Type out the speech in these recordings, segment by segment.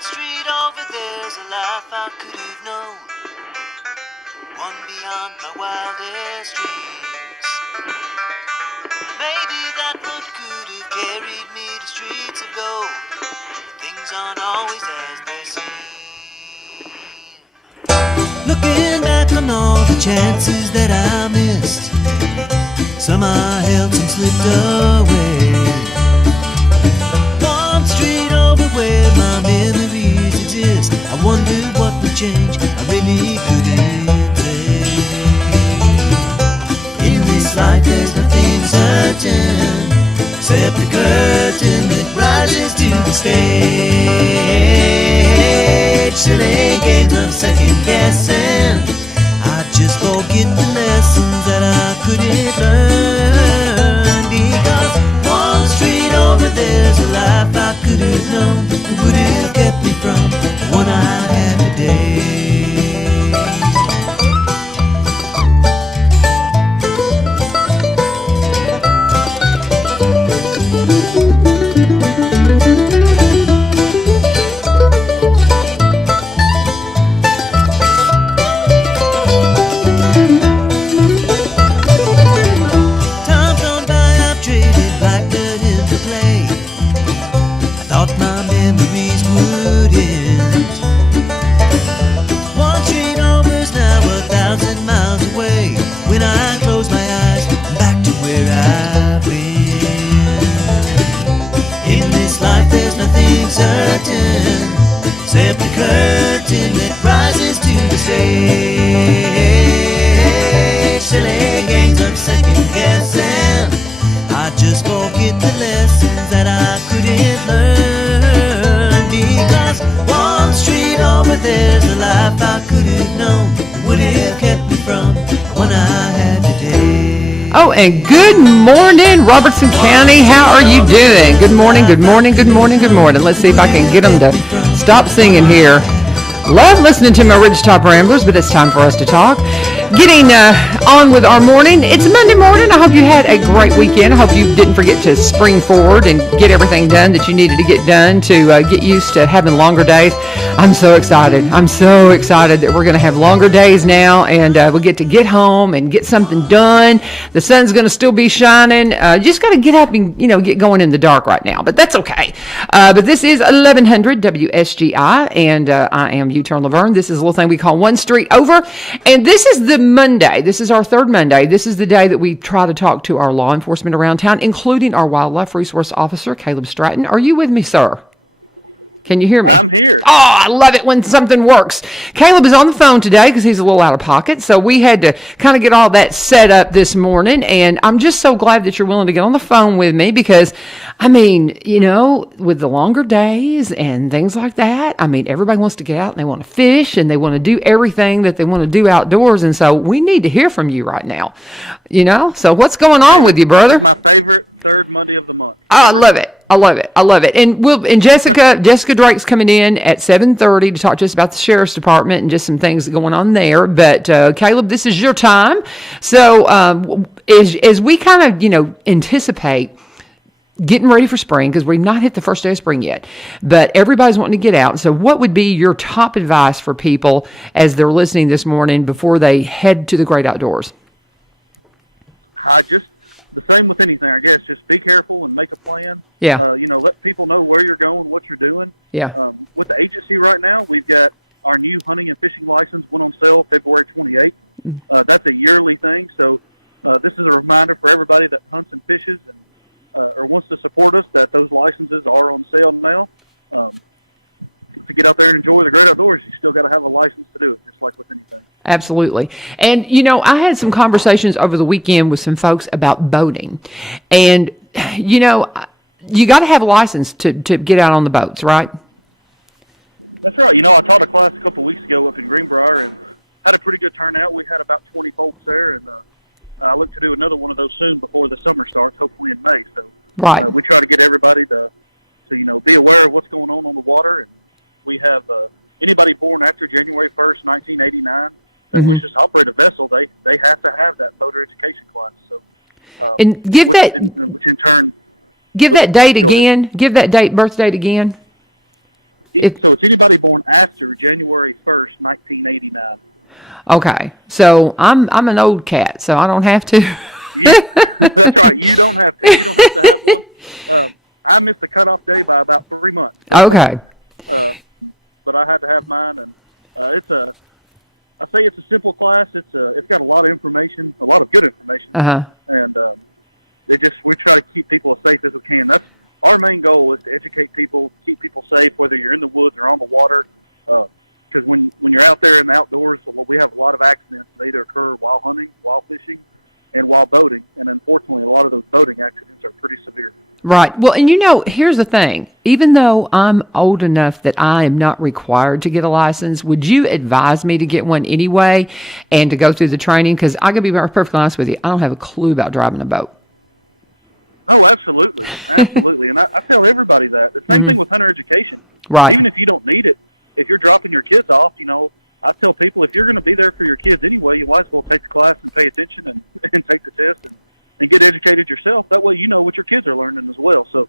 street over there's a life I could have known, one beyond my wildest dreams. Maybe that road could have carried me to streets of gold, but things aren't always as they seem. Looking back on all the chances that I missed, some I held, some slipped away. One street over where my memories exist, I wondered what would change, I really couldn't say. In this life there's nothing certain, except the curtain that rises to the stage. Silly games of second guessing, I just forget the lessons that I couldn't learn. Because one street over there's a life I could have known, that would have kept me from the one I had today. Except the curtain that rises to the stage. Silly games of second guessing, I just forget the lessons that I couldn't learn. Because one street over there's a life I could have known, that would have kept me from the one I had today. Oh, and good morning, Robertson County. How are you doing? Good morning, good morning, good morning, good morning. Let's see if I can get them to stop singing here. Love listening to my Ridgetop Ramblers, but it's time for us to talk. Getting on with our morning. It's Monday morning. I hope you had a great weekend. I hope you didn't forget to spring forward and get everything done that you needed to get done to get used to having longer days. I'm so excited. I'm so excited that we're going to have longer days now, and we'll get to get home and get something done. The sun's going to still be shining. Just got to get up and, get going in the dark right now, but that's okay. But this is 1100 WSGI, and I am U-Turn Laverne. This is a little thing we call One Street Over, and this is the Monday. This is our third Monday. This is the day that we try to talk to our law enforcement around town, including our wildlife resource officer, Kaleb Stratton. Are you with me, sir? Can you hear me? I'm here. Oh, I love it when something works. Kaleb is on the phone today because he's a little out of pocket, so we had to kind of get all that set up this morning, and I'm just so glad that you're willing to get on the phone with me because, with the longer days and things like that, everybody wants to get out and they want to fish and they want to do everything that they want to do outdoors, and so we need to hear from you right now. So what's going on with you, brother? This is my favorite third Monday of the month. Oh, I love it. I love it. And Jessica Drake's coming in at 7:30 to talk to us about the sheriff's department and just some things going on there. But Kaleb, this is your time. So as we kind of anticipate getting ready for spring, because we've not hit the first day of spring yet, but everybody's wanting to get out. So what would be your top advice for people as they're listening this morning before they head to the great outdoors? The same with anything, I guess. Just be careful and make a plan. Yeah. Let people know where you're going, what you're doing. Yeah. With the agency right now, we've got our new hunting and fishing license went on sale February 28th. That's a yearly thing. So this is a reminder for everybody that hunts and fishes and or wants to support us that those licenses are on sale now. To get out there and enjoy the great outdoors, you still got to have a license to do it, just like with anything. Absolutely. And, I had some conversations over the weekend with some folks about boating. And, you got to have a license to get out on the boats, right? That's right. I taught a class a couple of weeks ago up in Greenbrier and had a pretty good turnout. We had about 20 folks there, and I look to do another one of those soon before the summer starts, hopefully in May. So right. We try to get everybody to be aware of what's going on the water. And we have anybody born after January 1st, 1989 that wishes to operate a vessel, they have to have that boater education class. So, and give that date again. Give that birth date again. So it's anybody born after January 1st, 1989. Okay, so I'm an old cat, so I don't have to. That's right. You don't have to. You don't have to have one. I missed the cutoff day by about 3 months. Okay. But I had to have mine, and I say it's a simple class. It's got a lot of information, a lot of good information, and we try to keep people as safe as we can. That's our main goal, is to educate people, keep people safe, whether you're in the woods or on the water. Because when you're out there in the outdoors, we have a lot of accidents that either occur while hunting, while fishing, and while boating. And unfortunately, a lot of those boating accidents are pretty severe. Right. Well, and here's the thing. Even though I'm old enough that I am not required to get a license, would you advise me to get one anyway and to go through the training? Because I gotta be perfectly honest with you, I don't have a clue about driving a boat. Oh, absolutely. Absolutely. And I tell everybody that. The same thing with hunter education. Right. Even if you don't need it, if you're dropping your kids off, I tell people, if you're going to be there for your kids anyway, you might as well take the class and pay attention and take the test and get educated yourself. That way you know what your kids are learning as well. So,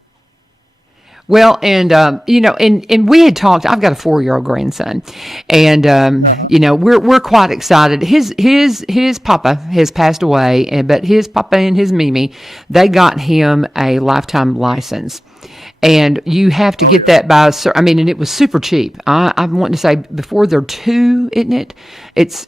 well, and and we had talked. I've got a 4-year-old grandson, and we're quite excited. His papa has passed away, but his papa and his Mimi, they got him a lifetime license. And you have to get that by, and it was super cheap. I'm wanting to say before they're 2, isn't it? It's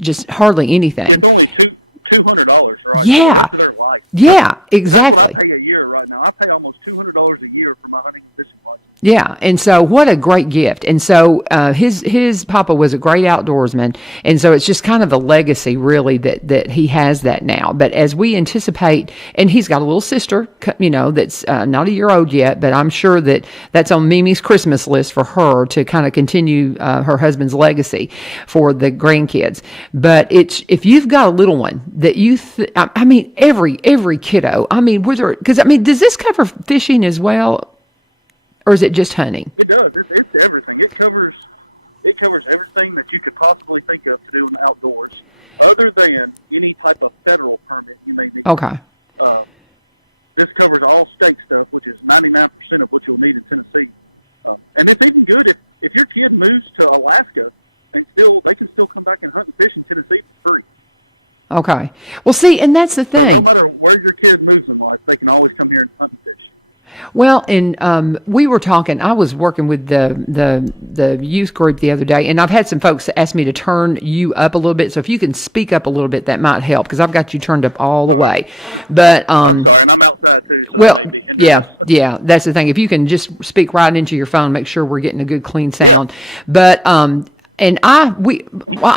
just hardly anything. It's only $200, right? Yeah. For the rest of their life. Yeah, exactly. That's what I pay a year right now. I pay almost $200 a year for my hunting and fishing license. Yeah, and so what a great gift. And so his papa was a great outdoorsman, and so it's just kind of a legacy, really, that he has that now. But as we anticipate, and he's got a little sister, that's not a year old yet, but I'm sure that's on Mimi's Christmas list for her to kind of continue her husband's legacy for the grandkids. But if you've got a little one that you, every kiddo, does this cover fishing as well? Or is it just hunting? It does. It's everything. It covers everything that you could possibly think of to do in the outdoors, other than any type of federal permit you may need. Okay. This covers all state stuff, which is 99% of what you'll need in Tennessee. And it's even good if your kid moves to Alaska, and they can still come back and hunt and fish in Tennessee for free. Okay. Well, see, and that's the thing. So no matter where your kid moves in life, they can always come here and hunt and fish. Well, and we were talking. I was working with the youth group the other day, and I've had some folks ask me to turn you up a little bit. So if you can speak up a little bit, that might help, because I've got you turned up all the way. But I'm sorry, and I'm outside too, so that may be hindering us. Yeah, that's the thing. If you can just speak right into your phone, make sure we're getting a good clean sound. Yeah. But and I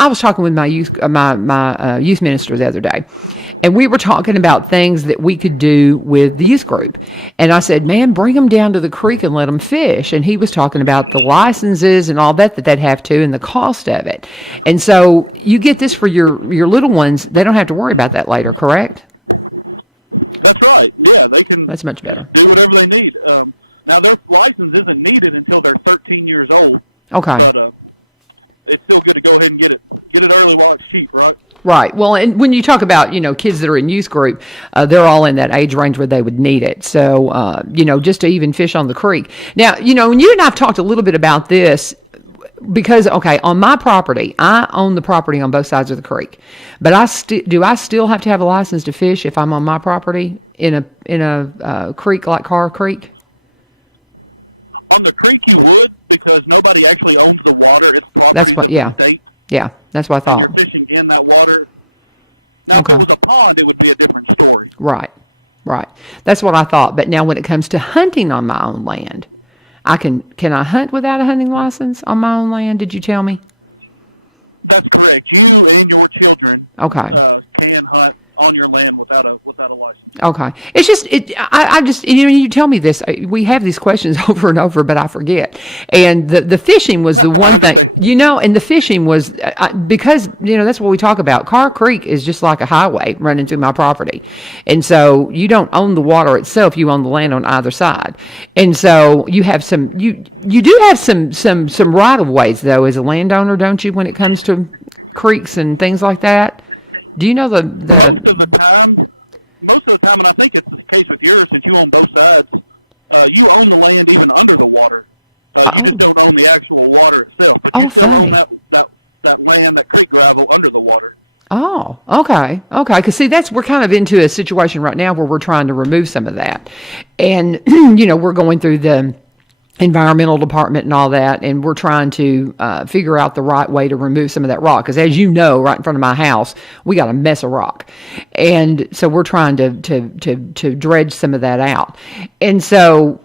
was talking with my youth youth minister the other day, and we were talking about things that we could do with the youth group. And I said, man, bring them down to the creek and let them fish. And he was talking about the licenses and all that they'd have to, and the cost of it. And so you get this for your little ones; they don't have to worry about that later, correct? That's right. Yeah, they can. That's much better. Do whatever they need. Now their license isn't needed until they're 13 years old. Okay. But it's still good to go ahead and get it early while it's cheap, right? Right. Well, and when you talk about, kids that are in youth group, they're all in that age range where they would need it. So, just to even fish on the creek. Now, and you and I have talked a little bit about this because, okay, on my property, I own the property on both sides of the creek. But do I still have to have a license to fish if I'm on my property in a creek like Carr Creek? On the creek you would, because nobody actually owns the water. It's properties of the state. Yeah, that's what I thought. And you're fishing in that water. Now, if it was a pond, it would be a different story. Right. That's what I thought. But now when it comes to hunting on my own land, can I hunt without a hunting license on my own land, did you tell me? That's correct. You and your children can hunt on your land without a license. Okay. It's just I just you tell me this, we have these questions over and over, but I forget. And the fishing was the one thing, and the fishing was because that's what we talk about. Carr Creek is just like a highway running through my property, and so you don't own the water itself; you own the land on either side, and so you have some you do have some right of ways though as a landowner, don't you? When it comes to creeks and things like that. Do you know the most of the time, and I think it's the case with yours since you own both sides, you own the land even under the water. You just don't own the actual water itself, but you still own that land, that creek gravel under the water. Oh, okay. Because see, we're kind of into a situation right now where we're trying to remove some of that, and we're going through the environmental department and all that, and we're trying to figure out the right way to remove some of that rock. Because as you know, right in front of my house, we got a mess of rock, and so we're trying to dredge some of that out, and so.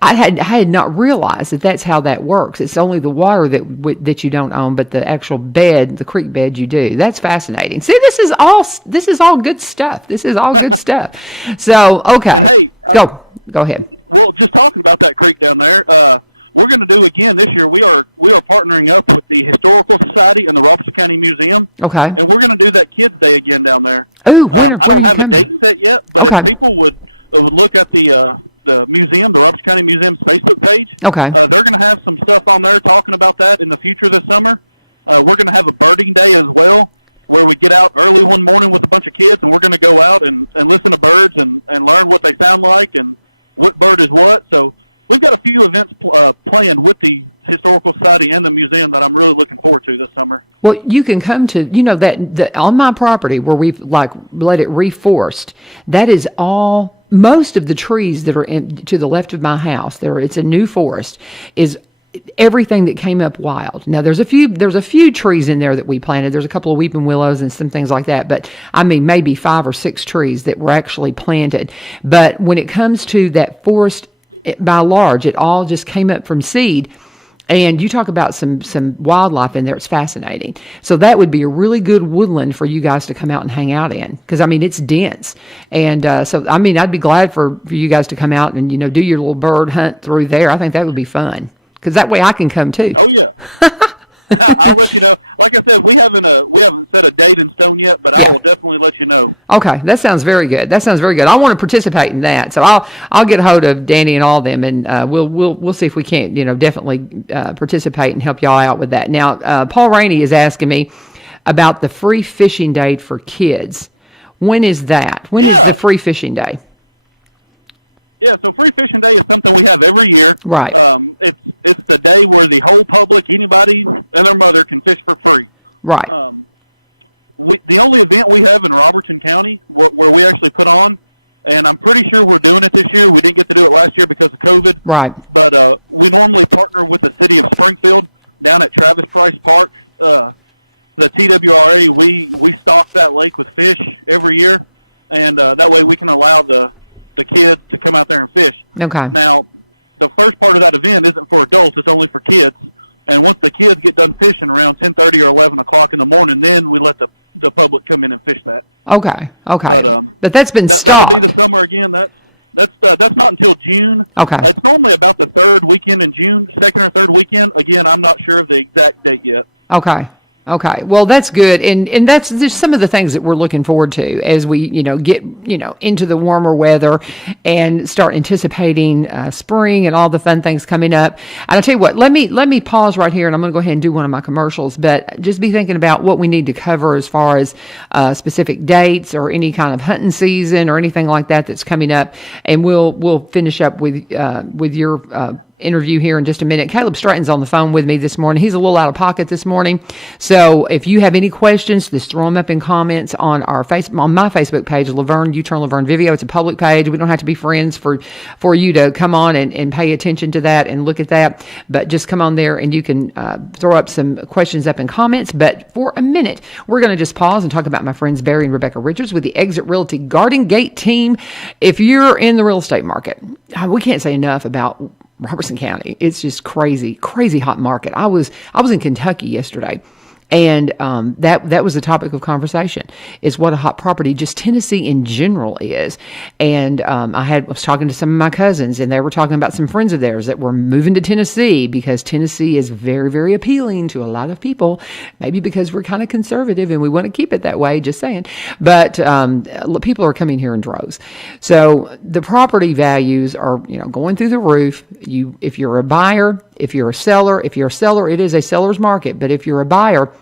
I had not realized that that's how that works. It's only the water that you don't own, but the actual bed, the creek bed, you do. That's fascinating. See, this is all good stuff. This is all good stuff. So, okay. And hey, go ahead. Well, just talking about that creek down there, we're going to do again this year. We are partnering up with the Historical Society and the Robertson County Museum. Okay. And we're going to do that Kids Day again down there. Ooh, I don't have a date set yet, but if people would look at the museum, the Robertson County Museum's Facebook page. Okay. They're going to have some stuff on there talking about that in the future this summer. We're going to have a birding day as well, where we get out early one morning with a bunch of kids, and we're going to go out and listen to birds and learn what they sound like and what bird is what. So we've got a few events planned with the Historical Society and the museum that I'm really looking forward to this summer. Well, you can come to, that on my property where we've let it reforest, that is all. Most of the trees that are to the left of my house, it's a new forest, is everything that came up wild. Now there's a few trees in there that we planted. There's a couple of weeping willows and some things like that, but I mean maybe 5 or 6 trees that were actually planted. But when it comes to that forest, by large, it all just came up from seed. And you talk about some wildlife in there. It's fascinating. So that would be a really good woodland for you guys to come out and hang out in. Because, I mean, it's dense. And so, I mean, I'd be glad for you guys to come out and, do your little bird hunt through there. I think that would be fun. Because that way I can come too. Oh, yeah. I'll let you know. Like I said, we haven't set a date in stone yet, but I will definitely let you know. Okay, that sounds very good. I want to participate in that, so I'll get a hold of Danny and all of them, and we'll see if we can't definitely participate and help y'all out with that. Now, Paul Rainey is asking me about the free fishing day for kids. When is that? When is the free fishing day? Yeah, so Free Fishing Day is something we have every year. Right. It's the day where the whole public, anybody and their mother, can fish for free. Right. The only event we have in Robertson County where we actually put on, and I'm pretty sure we're doing it this year. We didn't get to do it last year because of COVID. Right. But we normally partner with the city of Springfield down at Travis Price Park. The TWRA, we stock that lake with fish every year, and that way we can allow the kids to come out there and fish. Okay. Now, the first part of that event isn't for adults; it's only for kids. And once the kids get done fishing around 10:30 or 11 o'clock in the morning, then we let the public come in and fish that. Okay. But that's been stopped. That'll be the summer again. That's not until June. Okay. It's normally about the third weekend in June, second or third weekend. Again, I'm not sure of the exact date yet. Okay. Well, that's good. And that's just some of the things that we're looking forward to as we, get, into the warmer weather and start anticipating spring and all the fun things coming up. And I'll tell you what, let me pause right here, and I'm going to go ahead and do one of my commercials, but just be thinking about what we need to cover as far as specific dates or any kind of hunting season or anything like that that's coming up. And we'll finish up with your interview here in just a minute. Kaleb Stratton's on the phone with me this morning. He's a little out of pocket this morning. So if you have any questions, just throw them up in comments on my Facebook page, Laverne, U-Turn Laverne Video. It's a public page. We don't have to be friends for you to come on and pay attention to that and look at that. But just come on there and you can throw up some questions up in comments. But for a minute, we're going to just pause and talk about my friends Barry and Rebecca Richards with the Exit Realty Garden Gate team. If you're in the real estate market, we can't say enough about Robertson County. It's just crazy hot market. I was in Kentucky yesterday, and that was the topic of conversation, is what a hot property just Tennessee in general is. And I was talking to some of my cousins, and they were talking about some friends of theirs that were moving to Tennessee because Tennessee is very, very appealing to a lot of people, maybe because we're kind of conservative and we want to keep it that way, just saying. But people are coming here in droves. So the property values are going through the roof. If you're a buyer, if you're a seller, it is a seller's market. But if you're a buyer,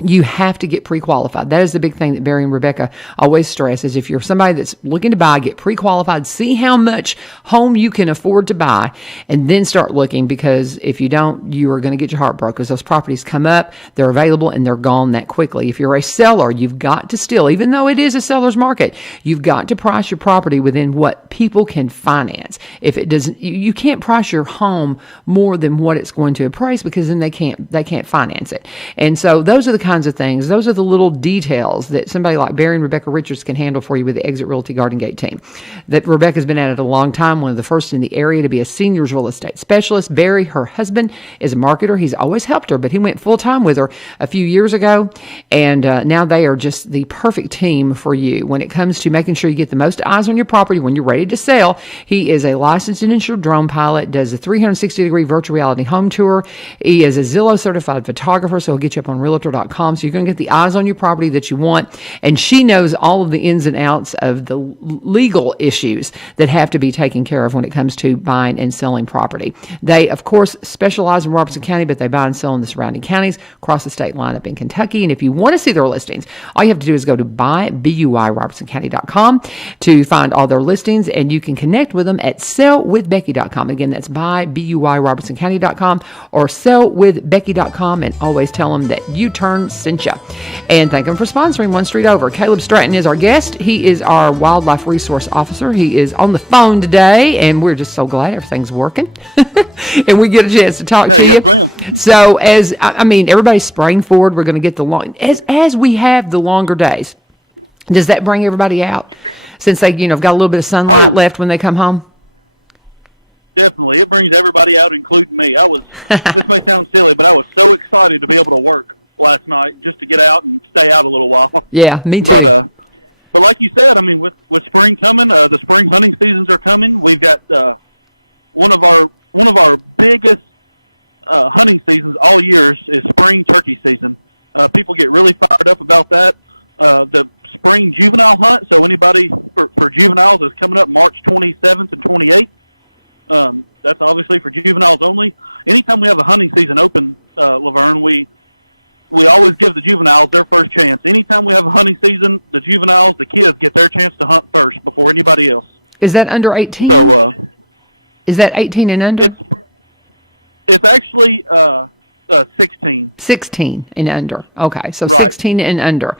You have to get pre-qualified. That is the big thing that Barry and Rebecca always stress is if you're somebody that's looking to buy, get pre-qualified, see how much home you can afford to buy, and then start looking, because if you don't, you are going to get your heart broke because those properties come up, they're available, and they're gone that quickly. If you're a seller, you've got to still, even though it is a seller's market, you've got to price your property within what people can finance. If it doesn't, you can't price your home more than what it's going to appraise, because then they can't finance it. And so those are the kinds of things. Those are the little details that somebody like Barry and Rebecca Richards can handle for you with the Exit Realty Garden Gate team. That Rebecca's been at it a long time, one of the first in the area to be a seniors real estate specialist. Barry, her husband, is a marketer. He's always helped her, but he went full-time with her a few years ago, and now they are just the perfect team for you when it comes to making sure you get the most eyes on your property when you're ready to sell. He is a licensed and insured drone pilot, does a 360-degree virtual reality home tour. He is a Zillow certified photographer, so he'll get you up on Realtor.com. So you're going to get the eyes on your property that you want. And she knows all of the ins and outs of the legal issues that have to be taken care of when it comes to buying and selling property. They, of course, specialize in Robertson County, but they buy and sell in the surrounding counties across the state line up in Kentucky. And if you want to see their listings, all you have to do is go to BuyRobertsonCounty.com to find all their listings, and you can connect with them at sellwithbecky.com. Again, that's BuyRobertsonCounty.com or sellwithbecky.com, and always tell them that U-Turn sent you. And thank them for sponsoring One Street Over. Kaleb Stratton is our guest. He is our wildlife resource officer. He is on the phone today, and we're just so glad everything's working. And we get a chance to talk to you. Ma'am. So as, I mean, everybody's spraying forward. We're going to get the as we have the longer days. Does that bring everybody out since they, got a little bit of sunlight left when they come home? Definitely. It brings everybody out, including me. This may sound silly, but I was so excited to be able to work last night just to get out and stay out a little while. Yeah, me too. But like you said, I mean, with spring coming, the spring hunting seasons are coming. We've got one of our biggest hunting seasons all years is spring turkey season. People get really fired up about that. The spring juvenile hunt, so anybody for juveniles is coming up March 27th and 28th. That's obviously for juveniles only. Anytime we have a hunting season open, Laverne, we always give the juveniles their first chance. Anytime we have a hunting season, the juveniles, the kids, get their chance to hunt first before anybody else. Is that under 18? So, is that 18 and under? It's actually 16. 16 and under. Okay, so right. 16 and under.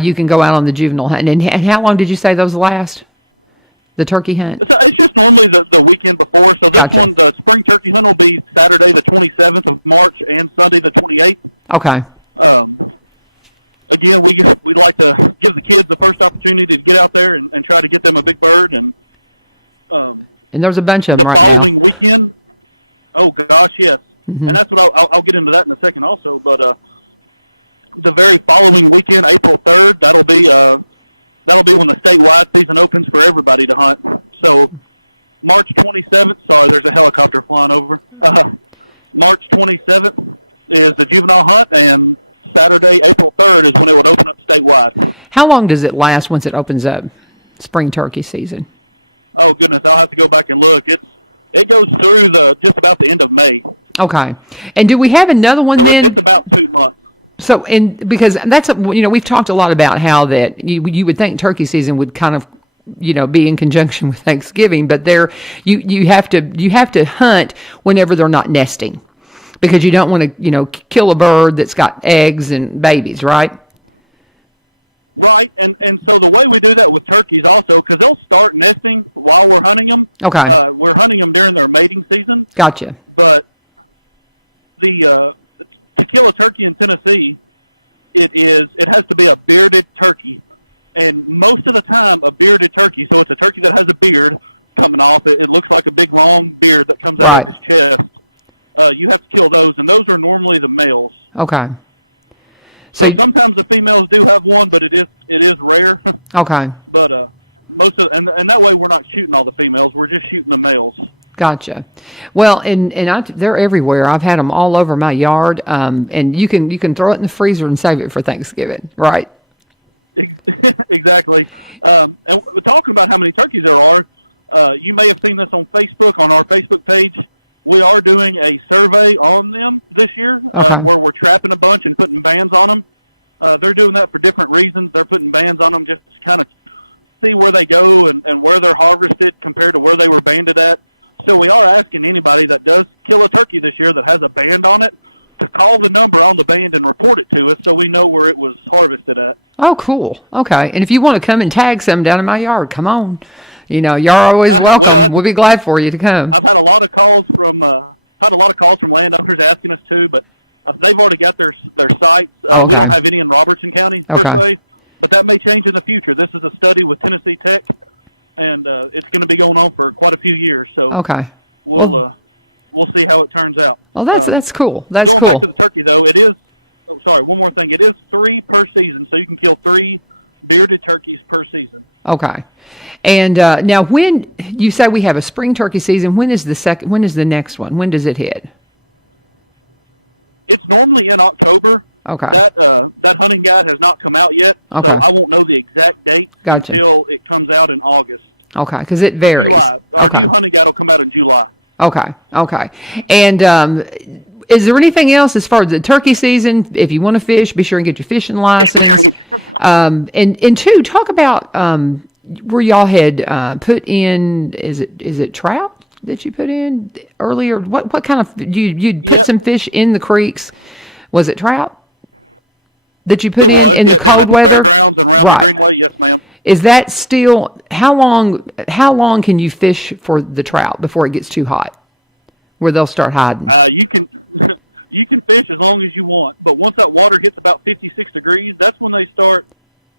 You can go out on the juvenile hunt. And how long did you say those last? The turkey hunt? So it's just normally the weekend before. So this one, the spring turkey hunt, will be Saturday the 27th of March and Sunday the 28th. Okay. Again, we'd like to give the kids the first opportunity to get out there and try to get them a big bird. And there's a bunch of them the following weekend. Oh gosh, yes. Mm-hmm. And that's what I'll get into that in a second also. But the very following weekend, April 3rd, that'll be when the statewide season opens for everybody to hunt. So March 27th, sorry, there's a helicopter flying over. March 27th is the juvenile hunt, and Saturday, April 3rd, is when it would open up statewide. How long does it last once it opens up, spring turkey season? Oh, goodness, I'll have to go back and look. It goes through just about the end of May. Okay. And do we have another one then? It's about 2 months. So, because that's, we've talked a lot about how that you would think turkey season would kind of, be in conjunction with Thanksgiving, but you have to hunt whenever they're not nesting, because you don't want to, kill a bird that's got eggs and babies, right? Right, and so the way we do that with turkeys also, because they'll start nesting while we're hunting them. Okay. We're hunting them during their mating season. Gotcha. But to kill a turkey in Tennessee, it has to be a bearded turkey, and most of the time a bearded turkey. So it's a turkey that has a beard coming off. It looks like a big long beard that comes out of his chest. You have to kill those, and those are normally the males. Okay. So sometimes the females do have one, but it is rare. Okay. But most of and that way we're not shooting all the females. We're just shooting the males. Gotcha. Well, and they're everywhere. I've had them all over my yard. And you can throw it in the freezer and save it for Thanksgiving, right? Exactly. And we're talking about how many turkeys there are. You may have seen this on Facebook, on our Facebook page. We are doing a survey on them this year, where we're trapping a bunch and putting bands on them. they're doing that for different reasons. They're putting bands on them just to kind of see where they go and where they're harvested compared to where they were banded at. So we are asking anybody that does kill a turkey this year that has a band on it to call the number on the band and report it to us so we know where it was harvested at. Oh, cool. Okay. And if you want to come and tag some down in my yard, come on. Y'all are always welcome. Well, we'll be glad for you to come. I've had a lot of calls from landowners asking us to, but they've already got their sites. Okay. We don't have any in Robertson County per se, but that may change in the future. This is a study with Tennessee Tech, and it's going to be going on for quite a few years. So we'll see how it turns out. Well, that's cool. That's going cool. Back to the turkey though. It is. Oh, sorry. One more thing. It is 3 per season, so you can kill 3 bearded turkeys per season. Okay. And now, when you say we have a spring turkey season, when is the next one? When does it hit? It's normally in October. Okay. That hunting guide has not come out yet, so I won't know the exact date until it comes out in August. Okay, because it varies. July. Our new hunting guide will come out in July. Okay. And is there anything else as far as the turkey season? If you want to fish, be sure and get your fishing license. And 2, talk about where y'all had put in. Is it trout that you put in earlier? What kind of you put some fish in the creeks? Was it trout that you put in the down cold at the weather? Fairgrounds and around the Greenway? Yes, ma'am. Is that still how long can you fish for the trout before it gets too hot, where they'll start hiding? You can fish as long as you want, but once that water hits about 56 degrees, that's when they start.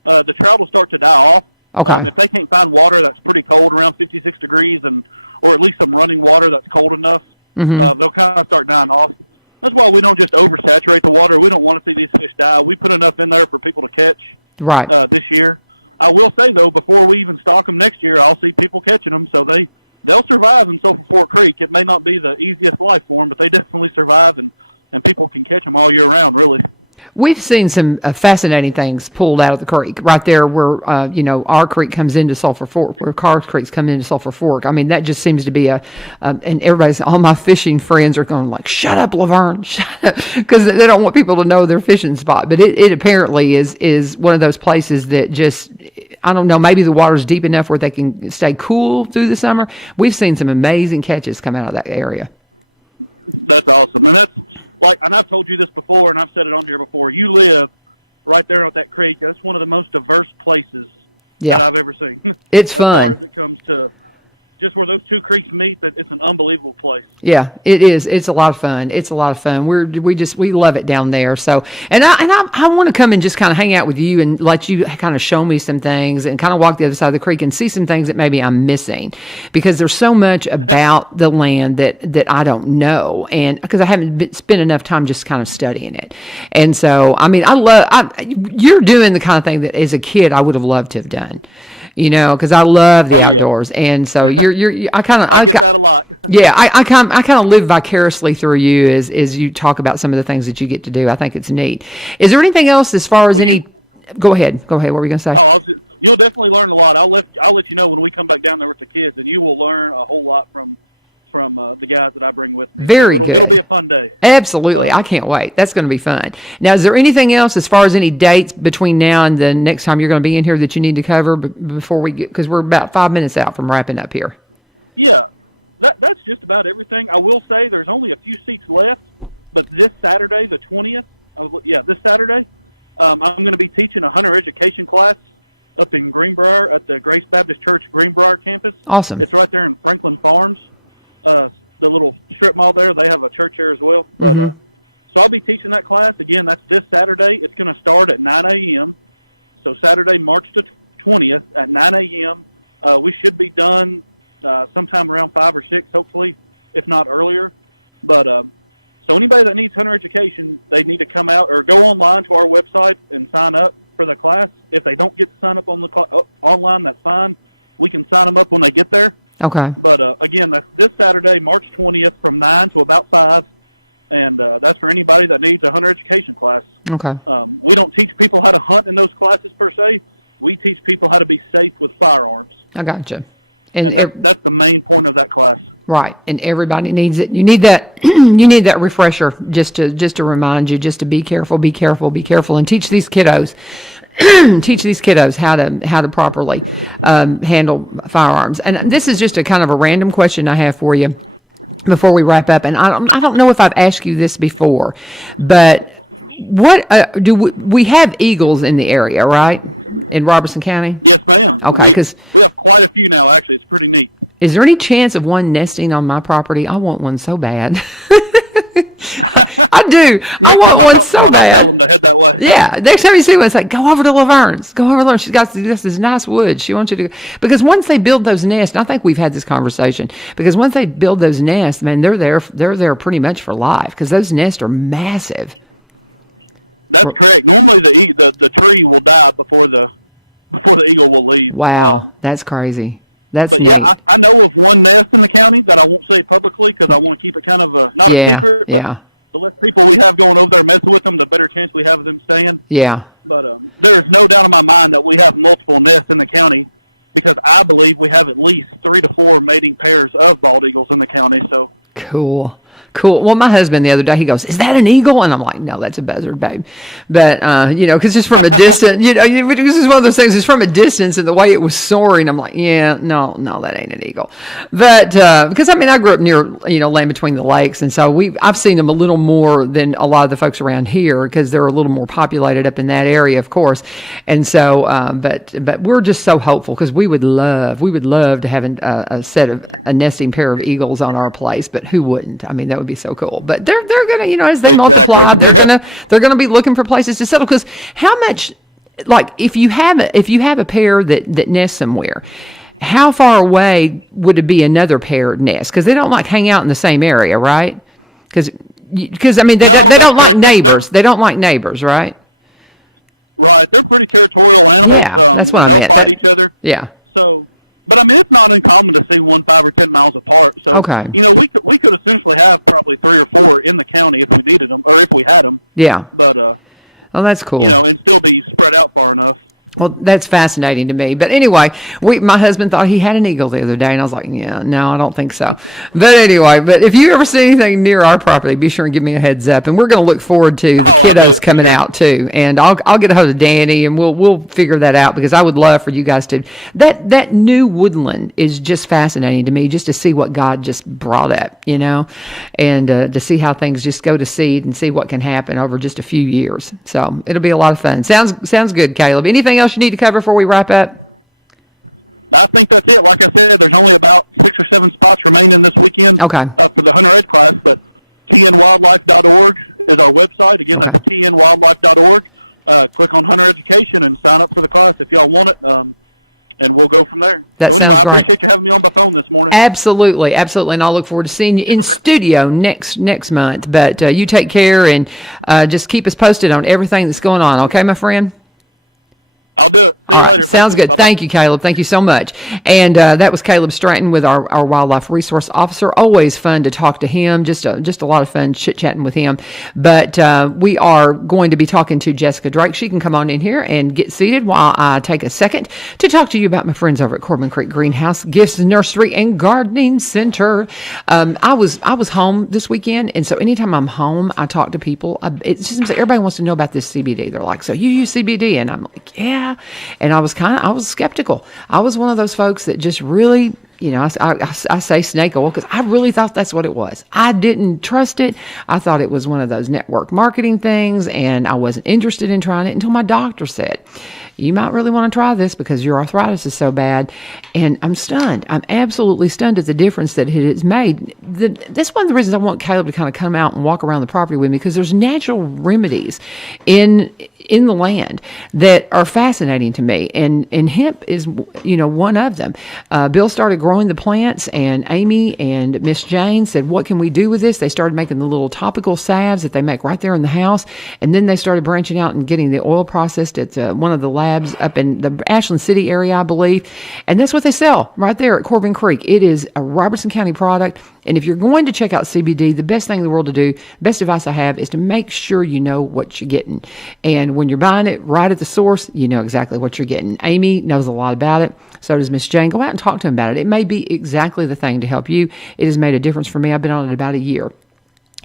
The trout will start to die off. Okay. If they can't find water that's pretty cold around 56 degrees, or at least some running water that's cold enough, they'll kind of start dying off. That's why we don't just oversaturate the water. We don't want to see these fish die. We put enough in there for people to catch. Right. This year, I will say though, before we even stock them next year, I'll see people catching them, so they'll survive in Sulphur Fork Creek. It may not be the easiest life for them, but they definitely survive, and people can catch them all year round, really. We've seen some fascinating things pulled out of the creek right there where, our creek comes into Sulphur Fork, where Carr Creek's come into Sulphur Fork. I mean, that just seems to be and all my fishing friends are going like, shut up, Laverne, shut up, because they don't want people to know their fishing spot. But it apparently is one of those places that just, I don't know, maybe the water's deep enough where they can stay cool through the summer. We've seen some amazing catches come out of that area. That's awesome. And and I've told you this before, and I've said it on here before, you live right there at that creek. That's one of the most diverse places that I've ever seen. It's fun. As far as it comes to just where those 2 creeks meet, that it's an unbelievable place. Yeah, it is. It's a lot of fun. We love it down there. So, and I want to come and just kind of hang out with you and let you kind of show me some things and kind of walk the other side of the creek and see some things that maybe I'm missing, because there's so much about the land that I don't know, and because I haven't spent enough time just kind of studying it. And so, I mean, you're doing the kind of thing that as a kid I would have loved to have done. Because I love the outdoors, and so I get that a lot. Yeah, I kind of live vicariously through you as you talk about some of the things that you get to do. I think it's neat. Is there anything else as far as Go ahead. What were we going to say? You'll definitely learn a lot. I'll let you know when we come back down there with the kids, and you will learn a whole lot from the guys that I bring with me. Very good. It'll be a fun day. Absolutely. I can't wait. That's going to be fun. Now, is there anything else as far as any dates between now and the next time you're going to be in here that you need to cover before we get, because we're about 5 minutes out from wrapping up here? Yeah, that's just about everything. I will say there's only a few seats left, but this Saturday, the 20th, this Saturday, I'm going to be teaching a hunter education class up in Greenbrier at the Grace Baptist Church Greenbrier campus. Awesome. It's right there in Franklin Farms. The little strip mall there, they have a church there as well. But so I'll be teaching that class. Again, that's this Saturday. It's going to start at 9 a.m. So Saturday, March the 20th at 9 a.m. We should be done sometime around 5 or 6, hopefully, if not earlier. But so anybody that needs hunter education, they need to come out or go online to our website and sign up for the class. If they don't get to sign up on the online, that's fine. We can sign them up when they get there. Okay. But again, that's this Saturday, March 20th, from 9 to about 5, and that's for anybody that needs a hunter education class. Okay. We don't teach people how to hunt in those classes per se. We teach people how to be safe with firearms. I gotcha. And that's the main point of that class. Right, and everybody needs it. You need that. You need that refresher just to remind you, just to be careful, and teach these kiddos how to properly handle firearms. And this is just a kind of a random question I have for you before we wrap up. And I don't know if I've asked you this before, but what do we have eagles in the area, right, in Robertson County? Yes, ma'am. Okay, because we have quite a few now. Actually, it's pretty neat. Is there any chance of one nesting on my property? I want one so bad. I do. I want one so bad. I'll tell them to head that way. Yeah. Next time you see one, it's like, go over to Laverne's. Go over to Laverne. She's got this nice wood. She wants you to go. Because once they build those nests, and I think we've had this conversation, because once they build those nests, man, they're there pretty much for life, because those nests are massive. That's correct. Normally the tree will die before the eagle will leave. Wow. That's crazy. But neat. Yeah, I know of one nest in the county that I won't say publicly because I want to keep it kind of not a secret, but the less people we have going over there messing with them, the better chance we have of them staying. Yeah. But there's no doubt in my mind that we have multiple nests in the county, because I believe we have at least 3 to 4 mating pairs of bald eagles in the county. So cool. Well, my husband the other day, he goes, "Is that an eagle?" And I'm like, "No, that's a buzzard, babe." But because just from a distance, this is one of those things. It's from a distance, and the way it was soaring, I'm like, "Yeah, no, that ain't an eagle." But because I grew up near land between the lakes, and so I've seen them a little more than a lot of the folks around here, because they're a little more populated up in that area, of course. And so, but we're just so hopeful, because we would love to have a nesting pair of eagles on our place. But who wouldn't? I mean, that would be so cool. But they're gonna, as they multiply, they're gonna be looking for places to settle. Because how much, like, if you have a pair that nests somewhere, how far away would it be another pair nest? Because they don't hang out in the same area, right? Because they don't like neighbors. They don't like neighbors, right? Right. They're pretty territorial animals. Yeah, that's what I meant. They'll fight each other. Yeah. So. But it's not uncommon to see one 5 or 10 miles apart. So, okay. We could essentially have probably 3 or 4 in the county if we needed them, or if we had them. Yeah. But that's cool. And still be spread out far enough. Well, that's fascinating to me. But anyway, my husband thought he had an eagle the other day, and I was like, yeah, no, I don't think so. But anyway, if you ever see anything near our property, be sure and give me a heads up. And we're going to look forward to the kiddos coming out too. And I'll get a hold of Danny, and we'll figure that out, because I would love for you guys to. That new woodland is just fascinating to me, just to see what God just brought up, and to see how things just go to seed and see what can happen over just a few years. So it'll be a lot of fun. Sounds good, Kaleb. Anything else you need to cover before we wrap up? I think that's it. Like I said, there's only about 6 or 7 spots remaining this weekend. Okay. For the Hunter Ed class, but tnwildlife.org is our website. Again, That's tnwildlife.org. Click on Hunter Education and sign up for the class if y'all want it. And we'll go from there. So anyway, I appreciate you having me on the phone this morning. Absolutely. And I'll look forward to seeing you in studio next month. But you take care, and just keep us posted on everything that's going on. Okay, my friend? I'll do it. See you later. Sounds good. Thank you, Kaleb. Thank you so much. And that was Kaleb Stratton with our wildlife resource officer. Always fun to talk to him. Just a lot of fun chit-chatting with him. But we are going to be talking to Jessica Drake. She can come on in here and get seated while I take a second to talk to you about my friends over at Corbin Creek Greenhouse, Gifts, Nursery, and Gardening Center. I was home this weekend, and so anytime I'm home, I talk to people. It just seems like everybody wants to know about this CBD. They're like, "So you use CBD?" And I'm like, "Yeah." And I was skeptical. I was one of those folks that just really, I say snake oil because I really thought that's what it was. I didn't trust it. I thought it was one of those network marketing things, and I wasn't interested in trying it until my doctor said, "You might really want to try this because your arthritis is so bad." And I'm stunned. I'm absolutely stunned at the difference that it has made. That's one of the reasons I want Kaleb to kind of come out and walk around the property with me, because there's natural remedies in the land that are fascinating to me. And hemp is, one of them. Bill started growing the plants, and Amy and Miss Jane said, "What can we do with this?" They started making the little topical salves that they make right there in the house. And then they started branching out and getting the oil processed at one of the Labs up in the Ashland City area, I believe. And that's what they sell right there at Corbin Creek. It is a Robertson County product. And if you're going to check out CBD, the best thing in the world to do, best advice I have, is to make sure you know what you're getting. And when you're buying it right at the source, you know exactly what you're getting. Amy knows a lot about it. So does Miss Jane. Go out and talk to them about it. It may be exactly the thing to help you. It has made a difference for me. I've been on it about a year.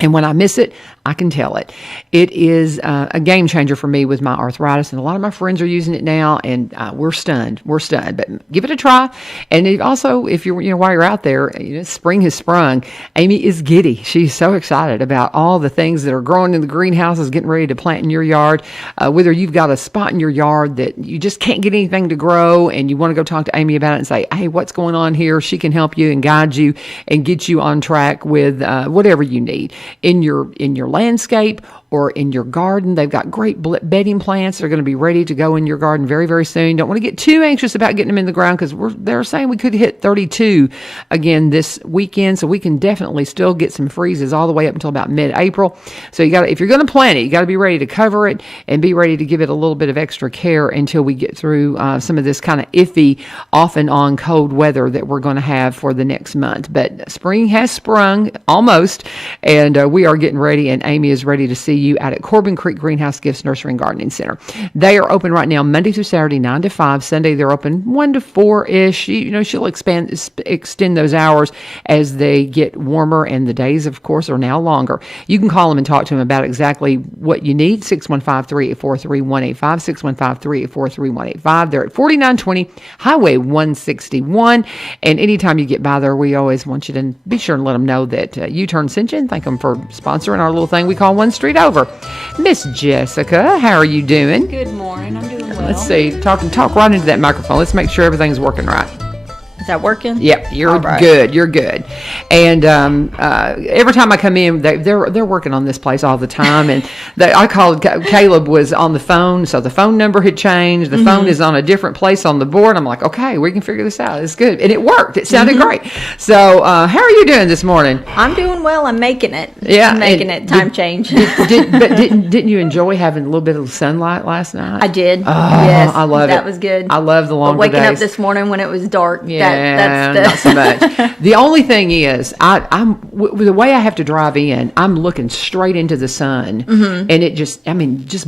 And when I miss it, I can tell it. It is a game changer for me with my arthritis, and a lot of my friends are using it now, and we're stunned. We're stunned. But give it a try. And also, if you're, while you're out there, spring has sprung. Amy is giddy. She's so excited about all the things that are growing in the greenhouses, getting ready to plant in your yard. Whether you've got a spot in your yard that you just can't get anything to grow, and you want to go talk to Amy about it and say, "Hey, what's going on here?" She can help you and guide you and get you on track with whatever you need. In your landscape or in your garden, they've got great bedding plants that are going to be ready to go in your garden very, very soon. Don't want to get too anxious about getting them in the ground because they're saying we could hit 32 again this weekend, so we can definitely still get some freezes all the way up until about mid-April. So if you're going to plant it, you got to be ready to cover it and be ready to give it a little bit of extra care until we get through some of this kind of iffy, off and on cold weather that we're going to have for the next month. But spring has sprung almost, and we are getting ready, and Amy is ready to see you out at Corbin Creek Greenhouse Gifts Nursery and Gardening Center. They are open right now Monday through Saturday, 9 to 5. Sunday they're open 1 to 4-ish. She'll extend those hours as they get warmer, and the days, of course, are now longer. You can call them and talk to them about exactly what you need. 615-384-3185, 615-384-3185. They're at 4920 Highway 161. And anytime you get by there, we always want you to be sure and let them know that U-Turn sent you, and thank them for sponsoring our little thing we call One Street Over. Miss Jessica, how are you doing? Good morning. I'm doing well. Let's see. Talk right into that microphone. Let's make sure everything's working right. Is that working? Yep, you're right. Good. You're good. And every time I come in, they're working on this place all the time. And I called Kaleb was on the phone, so the phone number had changed. The phone is on a different place on the board. I'm like, okay, we can figure this out. It's good, and it worked. It sounded great. So, how are you doing this morning? I'm doing well. I'm making it. Yeah, I'm making it. Time change. Didn't you enjoy having a little bit of sunlight last night? I did. Oh, yes, I love it. That was good. I love the longer But waking days. up this morning when it was dark. Yeah. That's Not so much. The only thing is, the way I have to drive in, I'm looking straight into the sun, and it just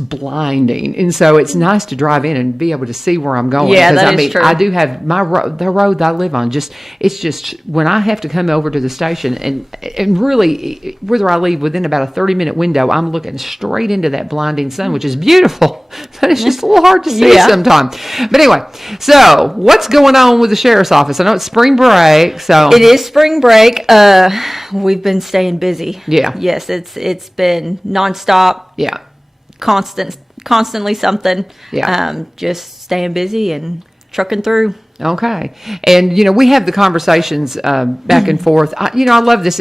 blinding. And so it's nice to drive in and be able to see where I'm going. Yeah, that is true. I do have the road that I live on. It's just when I have to come over to the station, and really, whether I leave within about a 30-minute window, I'm looking straight into that blinding sun, which is beautiful, but it's just a little hard to see sometimes. But anyway, so what's going on with the sheriff's office? I know it's spring break, so It is spring break. We've been staying busy. Yeah. Yes, it's been nonstop. yeah. Constantly something. Yeah. Just staying busy and trucking through. Okay. And, we have the conversations back and forth. I love this.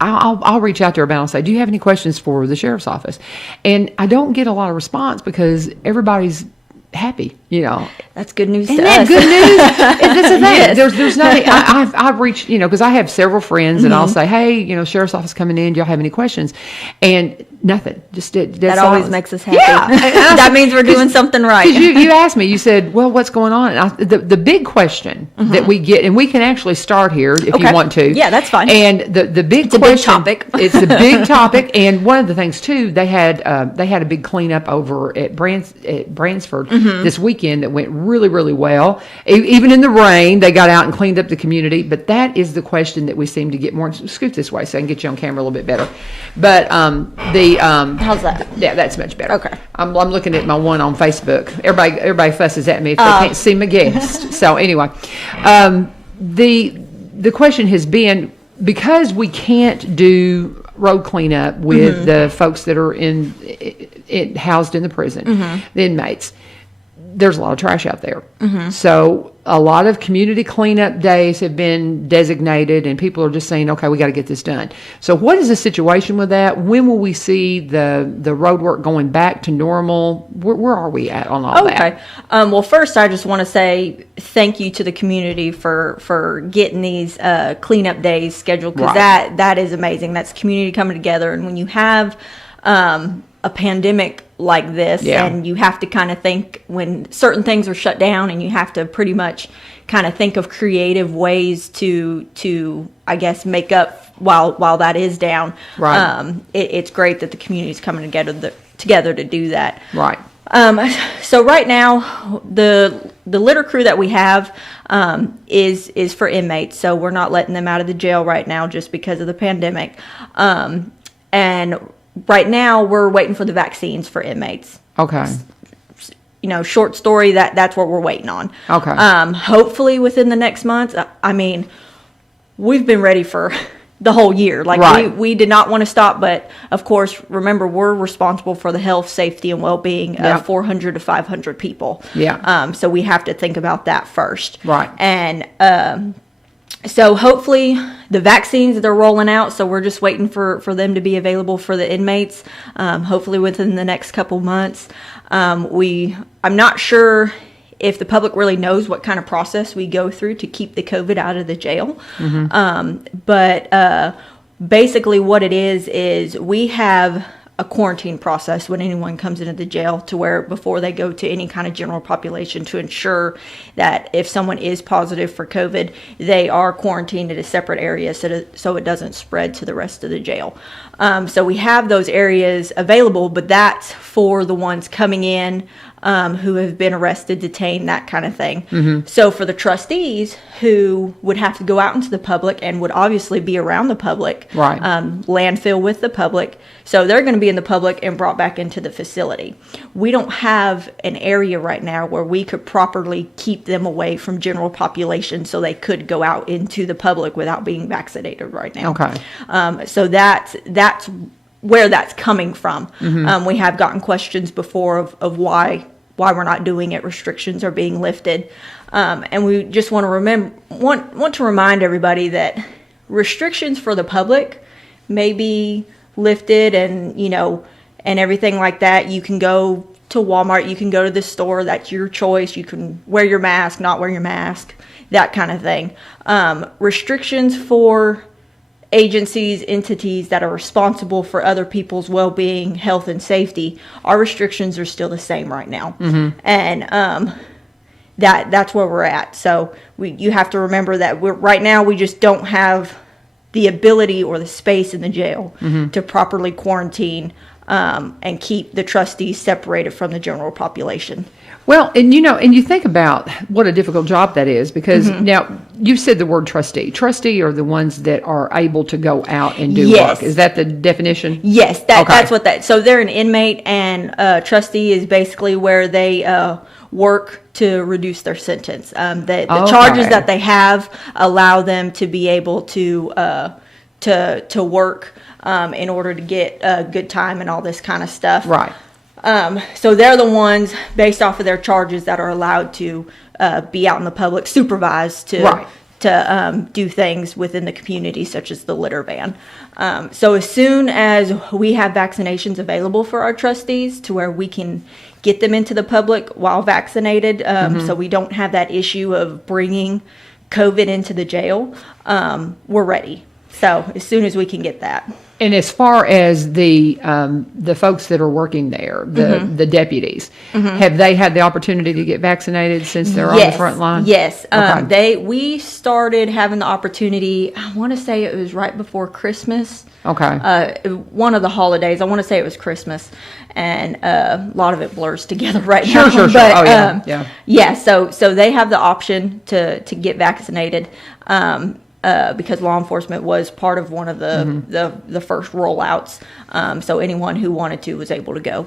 I'll reach out to her about it and say, do you have any questions for the sheriff's office? And I don't get a lot of response because everybody's happy, That's good news Isn't to that us. good news? That's the thing. Yes. There's nothing. I've reached, because I have several friends, and I'll say, hey, sheriff's office coming in. Do y'all have any questions? And nothing. Just that always makes us happy. Yeah, that means we're doing something right. Because you asked me, you said, well, what's going on? And the big question that we get, and we can actually start here if you want to. Yeah, that's fine. And the big It's a big topic. It's a big topic, and one of the things too, they had a big cleanup over at Bransford this weekend that went really, really well. Even in the rain, they got out and cleaned up the community. But that is the question that we seem to get more. Scoot this way so I can get you on camera a little bit better. But how's that? yeah, that's much better. Okay. I'm looking at my one on Facebook. Everybody fusses at me if they can't see my guest. So anyway, the question has been, because we can't do road cleanup with the folks that are housed in the prison, the inmates, there's a lot of trash out there. So a lot of community cleanup days have been designated, and people are just saying, okay, we got to get this done. So what is the situation with that? When will we see the road work going back to normal? Where are we at on all that? Okay. Well, first, I just want to say thank you to the community for getting these cleanup days scheduled, because that is amazing. That's community coming together. And when you have a pandemic like this, Yeah. and you have to kind of think when certain things are shut down, and you have to pretty much kind of think of creative ways to I guess make up while that is down. Right. It's great that the community is coming together to do that. Right. So right now, the litter crew that we have is for inmates. So we're not letting them out of the jail right now just because of the pandemic. And right now, we're waiting for the vaccines for inmates. Okay. Short story, that's what we're waiting on. Okay. Hopefully within the next month. I mean, we've been ready for the whole year. Like Right. we did not want to stop, but of course, remember, we're responsible for the health, safety, and well-being Yeah. of 400 to 500 people. Yeah. So we have to think about that first. Right. And so hopefully the vaccines that are rolling out, so we're just waiting for them to be available for the inmates, hopefully within the next couple months. I'm not sure if the public really knows what kind of process we go through to keep the COVID out of the jail. But basically what it is we have a quarantine process when anyone comes into the jail, to where before they go to any kind of general population, to ensure that if someone is positive for COVID, they are quarantined at a separate area so it doesn't spread to the rest of the jail. So we have those areas available, but that's for the ones coming in who have been arrested, detained, that kind of thing. So for the trustees who would have to go out into the public and would obviously be around the public, Right. Landfill with the public, so they're going to be in the public and brought back into the facility. We don't have an area right now where we could properly keep them away from general population so they could go out into the public without being vaccinated right now. Okay. So that's where that's coming from. We have gotten questions before of why we're not doing it. Restrictions are being lifted, and we just want to remind everybody that restrictions for the public may be lifted, and and everything like that. You can go to Walmart, you can go to the store, that's your choice. You can wear your mask, not wear your mask, that kind of thing. Restrictions for agencies, entities that are responsible for other people's well-being, health, and safety, our restrictions are still the same right now. And that's where we're at. So you have to remember that right now we just don't have the ability or the space in the jail to properly quarantine and keep the trustees separated from the general population. Well, and you think about what a difficult job that is, because now you said the word trustee. Trustee are the ones that are able to go out and do Yes. work. Is that the definition? Yes, Okay. that's what that. So they're an inmate, and trustee is basically where they work to reduce their sentence. The charges that they have allow them to be able to work in order to get good time and all this kind of stuff. Right. So they're the ones, based off of their charges, that are allowed to be out in the public, supervised to do things within the community, such as the litter ban. So as soon as we have vaccinations available for our trustees, to where we can get them into the public while vaccinated, so we don't have that issue of bringing COVID into the jail, we're ready. So as soon as we can get that. And as far as the folks that are working there, the deputies, have they had the opportunity to get vaccinated since they're on the front line? Yes. Okay. We started having the opportunity, I want to say it was right before Christmas. Okay. One of the holidays. I want to say it was Christmas, and a lot of it blurs together right Sure, now. sure, sure. But, Oh, yeah. yeah. So they have the option to get vaccinated. Because law enforcement was part of one of the first rollouts, so anyone who wanted to was able to go.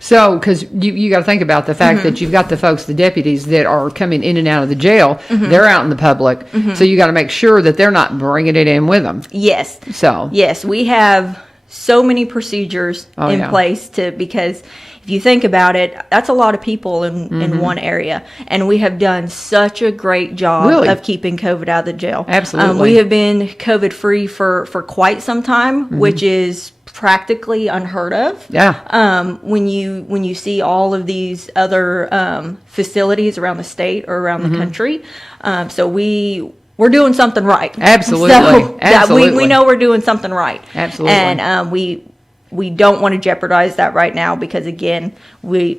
So, because you got to think about the fact that you've got the folks, the deputies that are coming in and out of the jail, they're out in the public, so you got to make sure that they're not bringing it in with them. Yes. So. Yes, we have so many procedures in place because if you think about it, that's a lot of people in one area. And we have done such a great job of keeping COVID out of the jail. Absolutely. We have been COVID free for quite some time, which is practically unheard of. Yeah. When you see all of these other facilities around the state or around the country. So we're doing something right. Absolutely. So Absolutely. we know we're doing something right. Absolutely. And we don't want to jeopardize that right now because again, we're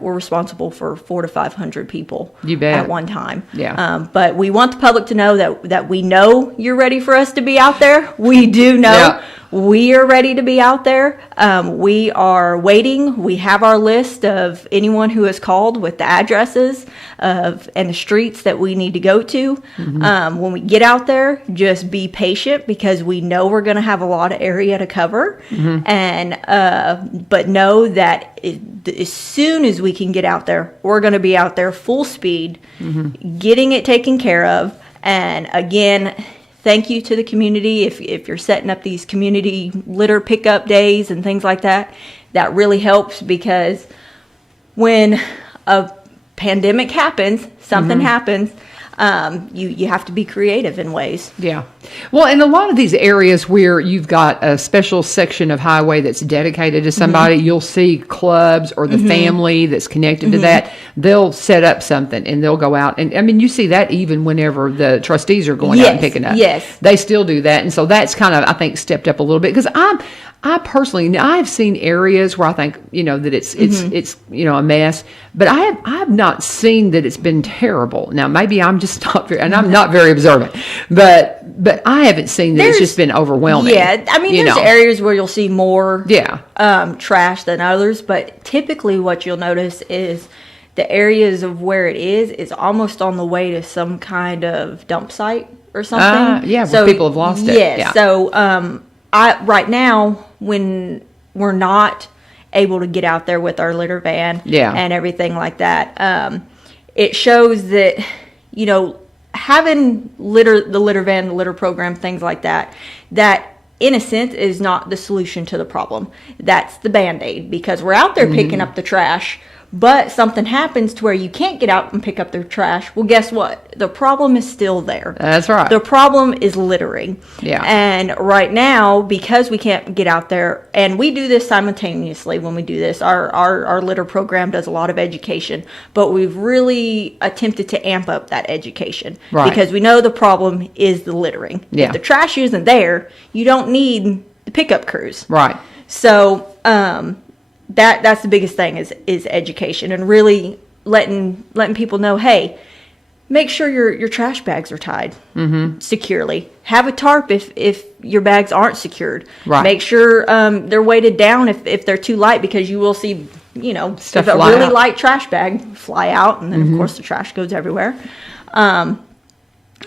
responsible for 400 to 500 people You bet. at one time. Yeah. But we want the public to know that we know you're ready for us to be out there. We do know. Yeah. We are ready to be out there. We are waiting. We have our list of anyone who has called with the addresses and the streets that we need to go to. When we get out there, just be patient because we know we're going to have a lot of area to cover. And but know that as soon as we can get out there, we're going to be out there full speed, getting it taken care of. And again, thank you to the community. If you're setting up these community litter pickup days and things like that, that really helps because when a pandemic happens, something happens, you have to be creative in ways. Yeah. Well, in a lot of these areas where you've got a special section of highway that's dedicated to somebody, you'll see clubs or the family that's connected to that. They'll set up something and they'll go out. And I mean, you see that even whenever the trustees are going out and picking up. Yes. They still do that. And so that's kind of, I think, stepped up a little bit because I personally, I've seen areas where I think, that it's a mess, but I have not seen that it's been terrible. Now, maybe I'm just not very, and I'm not very observant, but I haven't seen that it's just been overwhelming. Yeah, I mean, there's areas where you'll see more trash than others, but typically what you'll notice is the areas of where it is almost on the way to some kind of dump site or something. Where people have lost it. Yeah, so right now, when we're not able to get out there with our litter van and everything like that, it shows that, having the litter van, the litter program, things like that in a sense is not the solution to the problem. That's the Band-Aid because we're out there picking up the trash, but something happens to where you can't get out and pick up the trash. Well, guess what? The problem is still there. That's right. The problem is littering. Yeah. And right now, because we can't get out there, and we do this simultaneously when we do this, our litter program does a lot of education, but we've really attempted to amp up that education. Right. Because we know the problem is the littering. Yeah. If the trash isn't there, you don't need the pickup crews. Right. So, that's the biggest thing is education and really letting people know, hey, make sure your trash bags are tied securely. Have a tarp if your bags aren't secured. Right. Make sure they're weighted down if they're too light because you will see Stuff if a fly really out. light trash bag fly out and then of course the trash goes everywhere.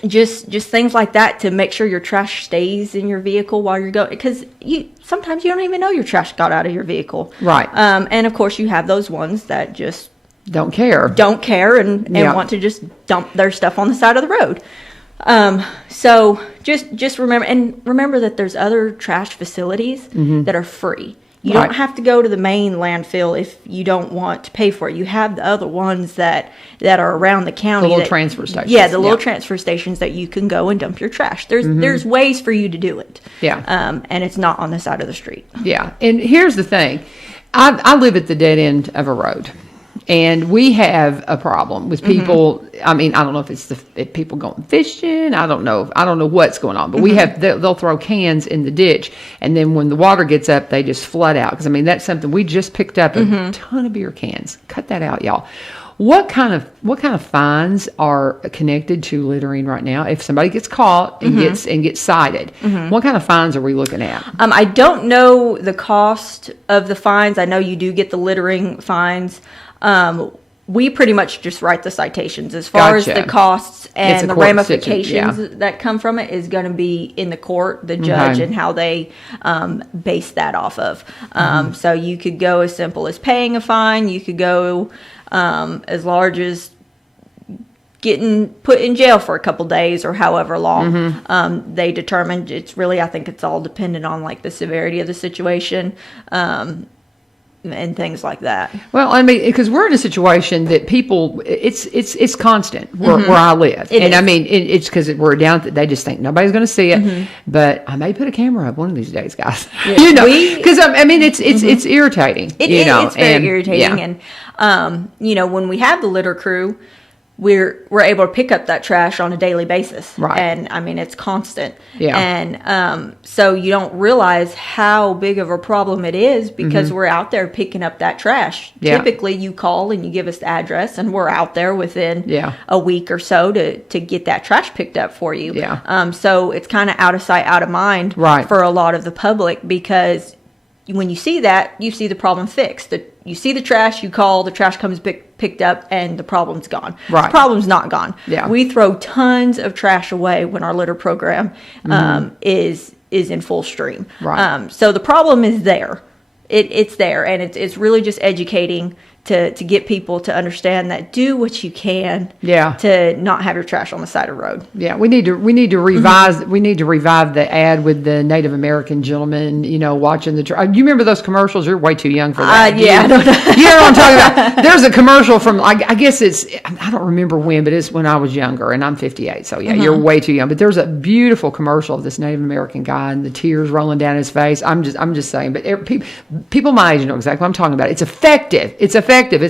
Just things like that to make sure your trash stays in your vehicle while you're going, because sometimes you don't even know your trash got out of your vehicle. Right. And of course you have those ones that just Don't care and want to just dump their stuff on the side of the road. So just remember that there's other trash facilities that are free. You Right. don't have to go to the main landfill if you don't want to pay for it. You have the other ones that are around the county. The little transfer stations. Yeah, the little transfer stations that you can go and dump your trash. There's ways for you to do it. Yeah. And it's not on the side of the street. Yeah. And here's the thing. I live at the dead end of a road. And we have a problem with people. I mean, I don't know if it's if people going fishing. I don't know what's going on. But we have they'll throw cans in the ditch, and then when the water gets up, they just flood out. Because I mean, that's something we just picked up a ton of beer cans. Cut that out, y'all. What kind of fines are connected to littering right now? If somebody gets caught and gets cited, what kind of fines are we looking at? I don't know the cost of the fines. I know you do get the littering fines. We pretty much just write the citations. As far as the costs and the ramifications that come from it is going to be in the court, the judge, and how they base that off of. So you could go as simple as paying a fine. You could go as large as getting put in jail for a couple days or however long they determined. It's really, I think it's all dependent on like the severity of the situation. And things like that. Well, I mean, because we're in a situation that people, it's constant where I live. I mean, it's because we're down, they just think nobody's going to see it. But I may put a camera up one of these days, guys. Yeah, because I mean, it's irritating. It's very irritating. And, when we have the litter crew, we're able to pick up that trash on a daily basis. Right. And I mean, it's constant. Yeah. And so you don't realize how big of a problem it is because we're out there picking up that trash. Yeah. Typically you call and you give us the address and we're out there within a week or so to get that trash picked up for you. Yeah. So it's kind of out of sight, out of mind for a lot of the public, because when you see that, you see the problem fixed. You see the trash, you call, the trash comes picked up, and the problem's gone. Right. The problem's not gone. Yeah. We throw tons of trash away when our litter program is in full stream. Right. So the problem is there. It's there, and it's really just educating to get people to understand that do what you can to not have your trash on the side of the road. Yeah, we need to revise we need to revive the ad with the Native American gentleman, watching the you remember those commercials? You're way too young for that. Yeah, I don't know. You know what I'm talking about? There's a commercial from I guess I don't remember when, but it's when I was younger, and I'm 58, so yeah, you're way too young. But there's a beautiful commercial of this Native American guy and the tears rolling down his face. I'm just saying, but people my age know exactly what I'm talking about. It's effective. It's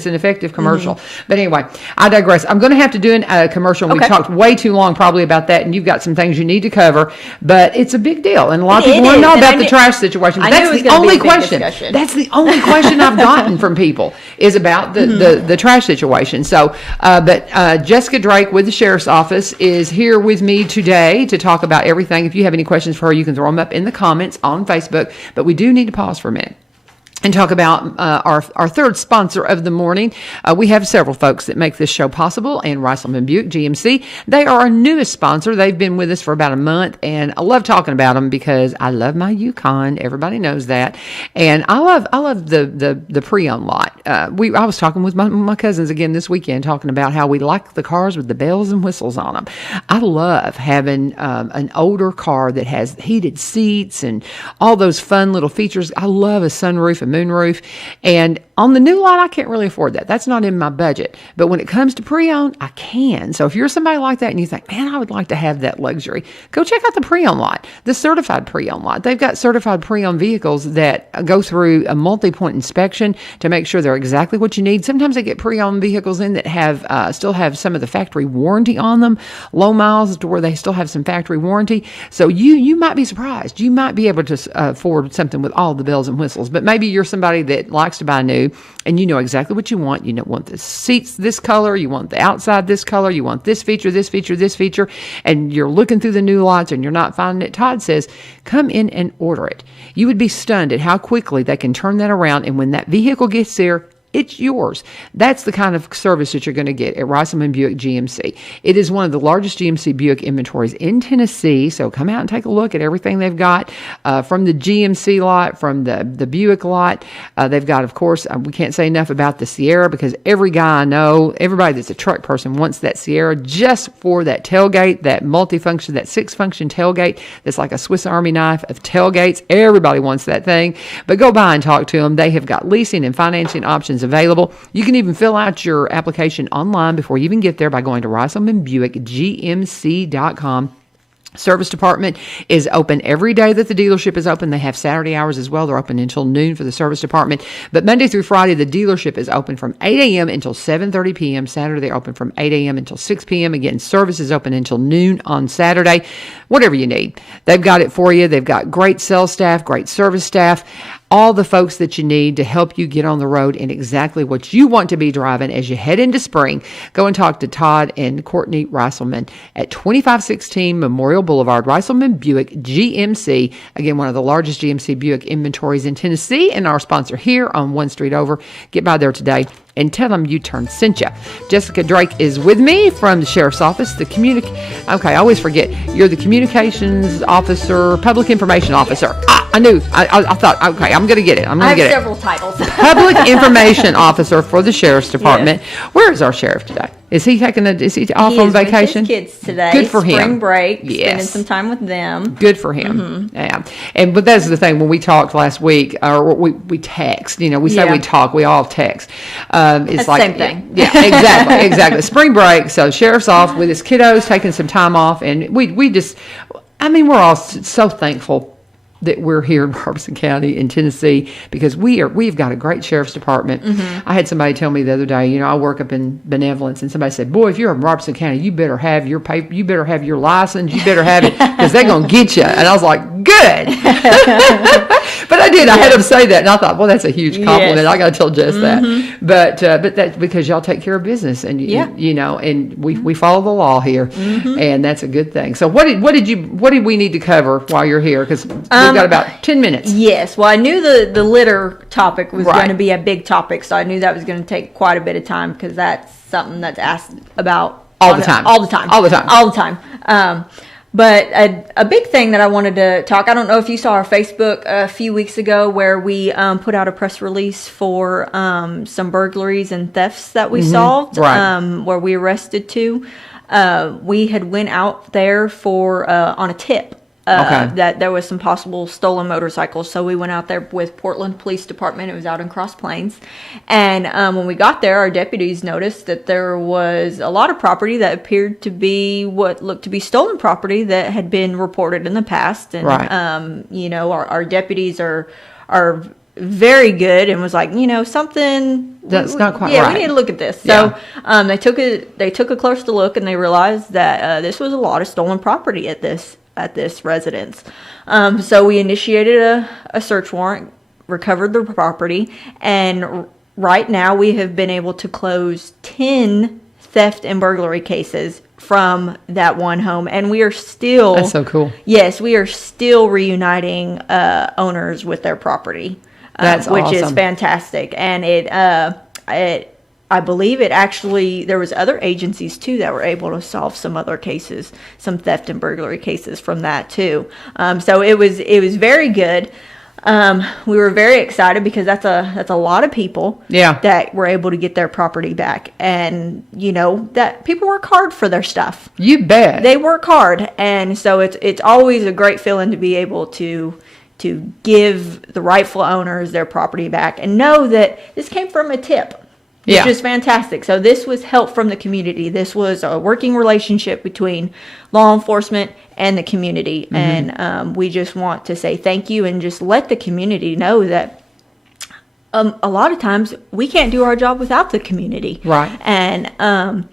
an effective commercial. But anyway, I digress. I'm going to have to do a commercial. We've talked way too long probably about that, and you've got some things you need to cover, but it's a big deal. And a lot of people want to know about the trash situation. But that's the only question. That's the only question I've gotten from people is about the trash situation. So, but Jessica Drake with the Sheriff's Office is here with me today to talk about everything. If you have any questions for her, you can throw them up in the comments on Facebook. But we do need to pause for a minute and talk about our third sponsor of the morning. We have several folks that make this show possible, and Ricelman Buick GMC. They are our newest sponsor. They've been with us for about a month, and I love talking about them because I love my Yukon. Everybody knows that, and I love the pre-owned lot. I was talking with my cousins again this weekend, talking about how we like the cars with the bells and whistles on them. I love having an older car that has heated seats and all those fun little features. I love a sunroof, a moonroof, and on the new lot I can't really afford that. That's not in my budget, but when it comes to pre-owned, I can. So if you're somebody like that and you think, man, I would like to have that luxury, go check out the pre-owned lot, the certified pre-owned lot. They've got certified pre-owned vehicles that go through a multi-point inspection to make sure they're exactly what you need. Sometimes they get pre-owned vehicles in that have still have some of the factory warranty on them, low miles to where they still have some factory warranty. So you might be surprised. You might be able to afford something with all the bells and whistles, but maybe you're somebody that likes to buy new and you know exactly what you want. You want the seats this color, you want the outside this color, you want this feature, this feature, this feature, and you're looking through the new lots and you're not finding it. Todd says, come in and order it. You would be stunned at how quickly they can turn that around, and when that vehicle gets there, it's yours. That's the kind of service that you're going to get at Ricelman Buick GMC. It is one of the largest GMC Buick inventories in Tennessee, so come out and take a look at everything they've got from the GMC lot, from the Buick lot. They've got, of course, we can't say enough about the Sierra, because every guy I know, everybody that's a truck person wants that Sierra just for that tailgate, that multifunction, that 6-function tailgate that's like a Swiss Army knife of tailgates. Everybody wants that thing. But go by and talk to them. They have got leasing and financing options available. You can even fill out your application online before you even get there by going to RicelmanBuickGMC.com. Service department is open every day that the dealership is open. They have Saturday hours as well. They're open until noon for the service department. But Monday through Friday, the dealership is open from 8 a.m. until 7:30 p.m. Saturday, they're open from 8 a.m. until 6 p.m. Again, service is open until noon on Saturday. Whatever you need, they've got it for you. They've got great sales staff, great service staff, all the folks that you need to help you get on the road in exactly what you want to be driving as you head into spring. Go and talk to Todd and Courtney Ricelman at 2516 Memorial Boulevard, Ricelman Buick GMC. Again, one of the largest GMC Buick inventories in Tennessee, and our sponsor here on One Street Over. Get by there today and tell them U-Turn sent you. Jessica Drake is with me from the Sheriff's Office. I always forget. You're the Communications Officer, Public Information Officer. I knew. I thought, okay, I'm going to get it. I have several titles. Public Information Officer for the Sheriff's Department. Yes. Where is our sheriff today? Is he off on vacation? With his kids today. Good for him. Spring break. Yes. Spending some time with them. Good for him. Yeah. But that's the thing. When we talked last week, or we text. We say we talk. We all text. It's that's like same thing. Yeah. Exactly. Spring break. So sheriff's off with his kiddos, taking some time off, and we just. We're all so thankful that we're here in Robertson County in Tennessee, because we've got a great sheriff's department. I had somebody tell me the other day, you know, I work up in benevolence, and somebody said, boy, if you're in Robertson County, you better have your paper, you better have your license, you better have it, because they're going to get you. And I was like, good. But I did. I had them say that, and I thought, well, that's a huge compliment. Yes. I got to tell Jess that. But that's because y'all take care of business, and you know, and we follow the law here, and that's a good thing. So what did we need to cover while you're here? Because we've got about 10 minutes. Yes. Well, I knew the litter topic was going to be a big topic, so I knew that was going to take quite a bit of time, because that's something that's asked about all the time. But a big thing that I wanted to talk, I don't know if you saw our Facebook a few weeks ago, where we put out a press release for some burglaries and thefts that we solved, where we arrested 2. We had went out there for on a tip. That there was some possible stolen motorcycles. So we went out there with Portland Police Department. It was out in Cross Plains. And when we got there, our deputies noticed that there was a lot of property that appeared to be what looked to be stolen property that had been reported in the past. And, you know, our deputies are very good, and was like, you know, something that's not quite right. Yeah, we need to look at this. So they took a closer look, and they realized that this was a lot of stolen property at this residence. So we initiated a search warrant, recovered the property, and right now we have been able to close 10 theft and burglary cases from that one home, and we are still... That's so cool. Yes, we are still reuniting owners with their property, which is fantastic. And I believe it actually, there was other agencies too that were able to solve some other cases, some theft and burglary cases from that too. So it was very good. We were very excited, because that's a lot of people that were able to get their property back. And you know that people work hard for their stuff. You bet. They work hard, and so it's always a great feeling to be able to give the rightful owners their property back, and know that this came from a tip. Which is fantastic. So this was help from the community. This was a working relationship between law enforcement and the community. And we just want to say thank you, and just let the community know that a lot of times we can't do our job without the community. Right. And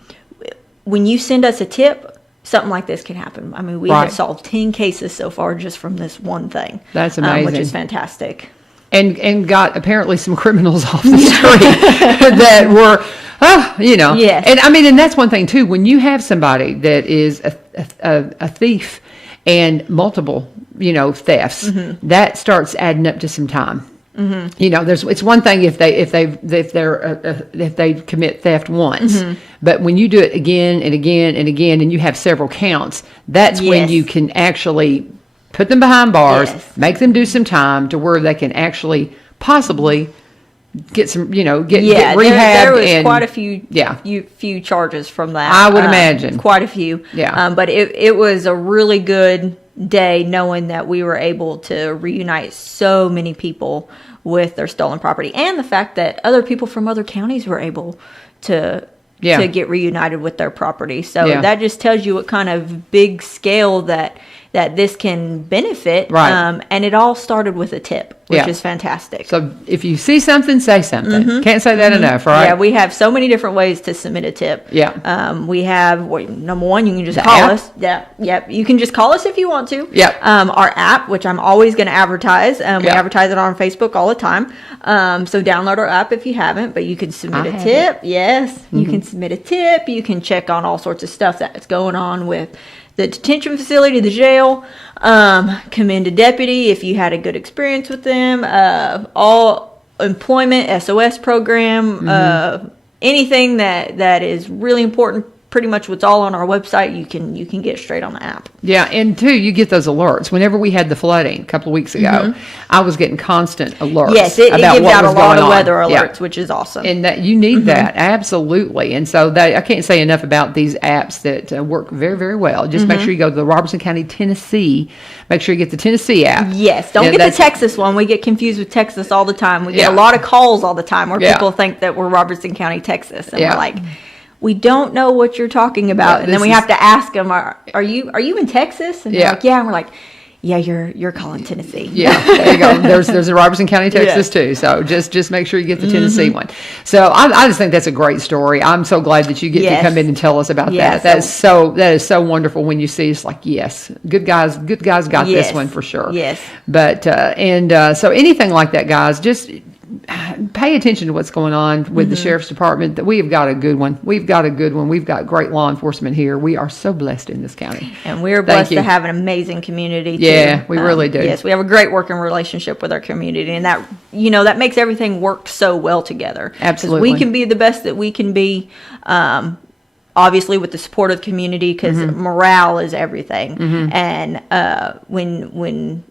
when you send us a tip, something like this can happen. I mean, we have solved 10 cases so far just from this one thing. That's amazing. Which is fantastic. And got apparently some criminals off the street that were, you know. Yes. And I mean, and that's one thing too. When you have somebody that is a thief and multiple, you know, thefts, that starts adding up to some time. You know, it's one thing if they commit theft once, but when you do it again and again and again, and you have several counts, that's when you can actually put them behind bars, make them do some time to where they can actually possibly get some, you know, get rehab. There was quite a few charges from that. I would imagine. Quite a few. Yeah. But it was a really good day, knowing that we were able to reunite so many people with their stolen property, and the fact that other people from other counties were able to get reunited with their property. So that just tells you what kind of big scale that this can benefit. Right. And it all started with a tip, which is fantastic. So if you see something, say something. Can't say that enough, right? Yeah, we have so many different ways to submit a tip. Yeah. We have, number one, you can just call us. Yeah. Yep. You can just call us if you want to. Yep. Our app, which I'm always going to advertise. We advertise it on Facebook all the time. So download our app if you haven't, but you can submit a tip. Yes. You can submit a tip. You can check on all sorts of stuff that's going on with the detention facility, the jail, commend a deputy if you had a good experience with them, all employment, SOS program, anything that is really important. Pretty much what's all on our website, you can get straight on the app. Yeah, and too, you get those alerts. Whenever we had the flooding a couple of weeks ago, I was getting constant alerts. Yes, it gives out a lot of weather alerts, which is awesome. And that you need that, absolutely. And so I can't say enough about these apps that work very, very well. Just make sure you go to the Robertson County, Tennessee. Make sure you get the Tennessee app. Yes, don't get the Texas one. We get confused with Texas all the time. We get a lot of calls all the time where people think that we're Robertson County, Texas, and we're like, we don't know what you're talking about. And then we have to ask them, are you in Texas? And they're like, yeah. And we're like, yeah, you're calling Tennessee. Yeah, there you go. There's a Robertson County, Texas too. So just make sure you get the Tennessee one. So I just think that's a great story. I'm so glad that you get to come in and tell us about that. That is so wonderful when you see it's like, yes, good guys got this one for sure. Yes. But so anything like that, guys, just pay attention to what's going on with the sheriff's department. That we have got a good one. We've got great law enforcement here. We are so blessed in this county, and we're blessed to have an amazing community too. Yeah, we really do. Yes, we have a great working relationship with our community, and that that makes everything work so well together. Absolutely, we can be the best that we can be. Obviously, with the support of the community, because morale is everything. And when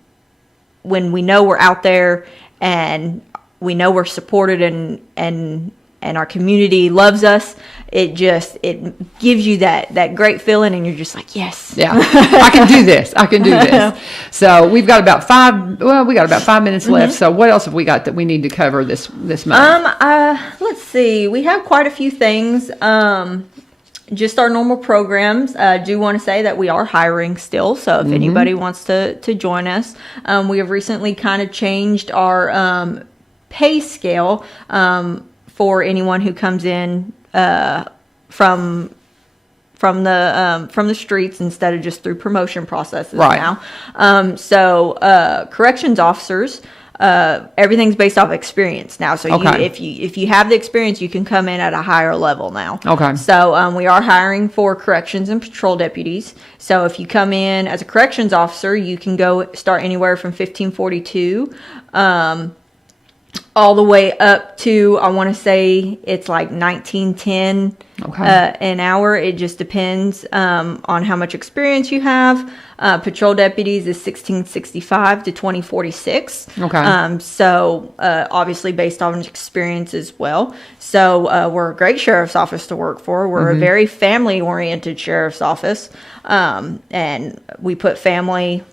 we know we're out there and we know we're supported and our community loves us, it gives you that great feeling, and you're just like, yes, yeah, I can do this. So we've got about 5 minutes left. So what else have we got that we need to cover this month? Let's see. We have quite a few things. Just our normal programs. I do want to say that we are hiring still, so if anybody wants to join us, we have recently kind of changed our pay scale for anyone who comes in from the streets instead of just through promotion processes now. So corrections officers, everything's based off experience now. So if you have the experience, you can come in at a higher level now. Okay. So we are hiring for corrections and patrol deputies. So if you come in as a corrections officer, you can go start anywhere from $15.42 all the way up to, I want to say it's like $19.10 an hour. It just depends on how much experience you have. Patrol deputies is $16.65 to $20.46. Okay. So obviously based on experience as well. So we're a great sheriff's office to work for. We're a very family-oriented sheriff's office, and we put family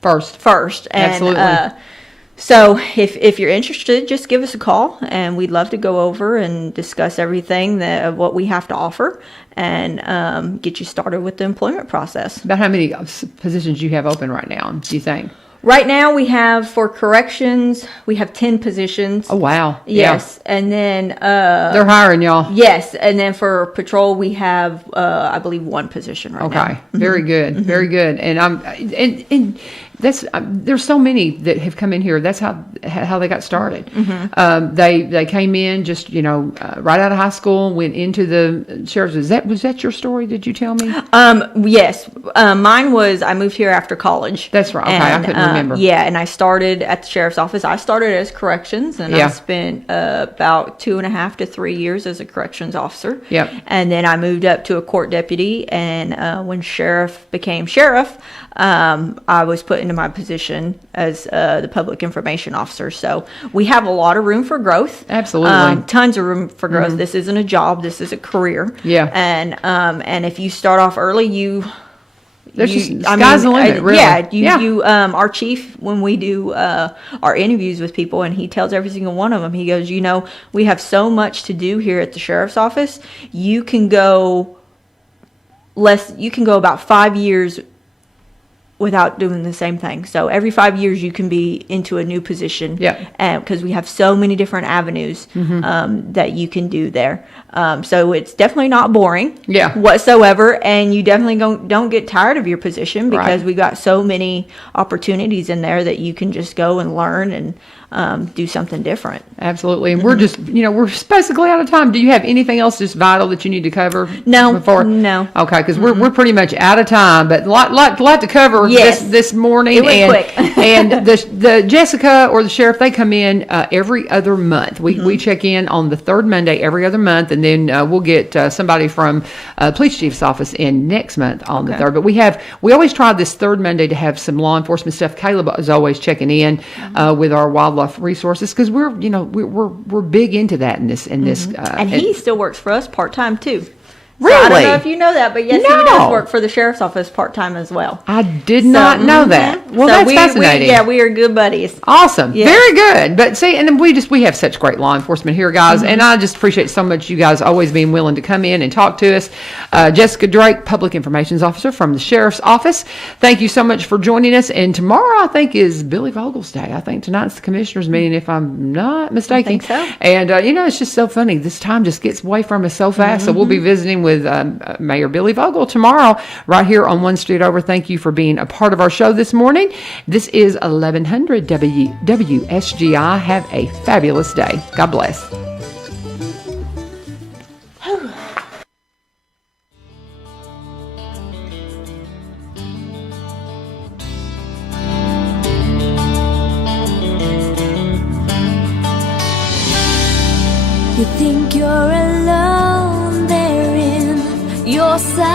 first. And, absolutely. So if you're interested, just give us a call, and we'd love to go over and discuss everything of what we have to offer, and get you started with the employment process. About how many positions you have open right now, do you think? Right now we have, for corrections, we have 10 positions. Oh, wow. Yes. Yeah. And then... they're hiring, y'all. Yes. And then for patrol, we have, I believe, 1 position right now. Okay. Very good. Very good. And there's so many that have come in here. That's how they got started. They came in just right out of high school, went into the sheriff's. Was that your story? Did you tell me? Yes. Mine was, I moved here after college. That's right. Okay, I couldn't remember. Yeah, and I started at the sheriff's office. I started as corrections, and I spent about 2.5 to 3 years as a corrections officer. Yep. And then I moved up to a court deputy, and when sheriff became sheriff, I was put into my position as the public information officer. So we have a lot of room for growth. Absolutely. Tons of room for growth. This isn't a job. This is a career. Yeah. And if you start off early, sky's the limit, really. Our chief, when we do our interviews with people, and he tells every single one of them, he goes, we have so much to do here at the sheriff's office. You can go about 5 years without doing the same thing. So every 5 years you can be into a new position. Yeah. Because we have so many different avenues that you can do there. So it's definitely not boring whatsoever. And you definitely don't get tired of your position, because we got so many opportunities in there that you can just go and learn and do something different. Absolutely. And we're just, we're basically out of time. Do you have anything else just vital that you need to cover? No. No. Okay, because we're pretty much out of time, but a lot to cover this morning. It went quick. And the Jessica or the sheriff, they come in every other month. We check in on the third Monday every other month, and then we'll get somebody from police chief's office in next month on the third. But we always try this third Monday to have some law enforcement stuff. Kaleb is always checking in with our wildlife resources, because we're big into that in this. And he still works for us part-time too. So I don't Really? know if you know that, but yes, No. he does work for the sheriff's office part-time as well. I did not know that. Well, So that's fascinating. we are good buddies. Awesome. Yeah. Very good. But see, and then we have such great law enforcement here, guys. And I just appreciate so much you guys always being willing to come in and talk to us. Jessica Drake, Public Information Officer from the Sheriff's Office. Thank you so much for joining us. And tomorrow, I think, is Billy Vogel's day. I think tonight's the commissioner's meeting, if I'm not mistaken. I think so. And, it's just so funny. This time just gets away from us so fast. So we'll be visiting with Mayor Billy Vogel tomorrow right here on One Street Over. Thank you for being a part of our show this morning. This is 1100 WSGI. Have a fabulous day. God bless.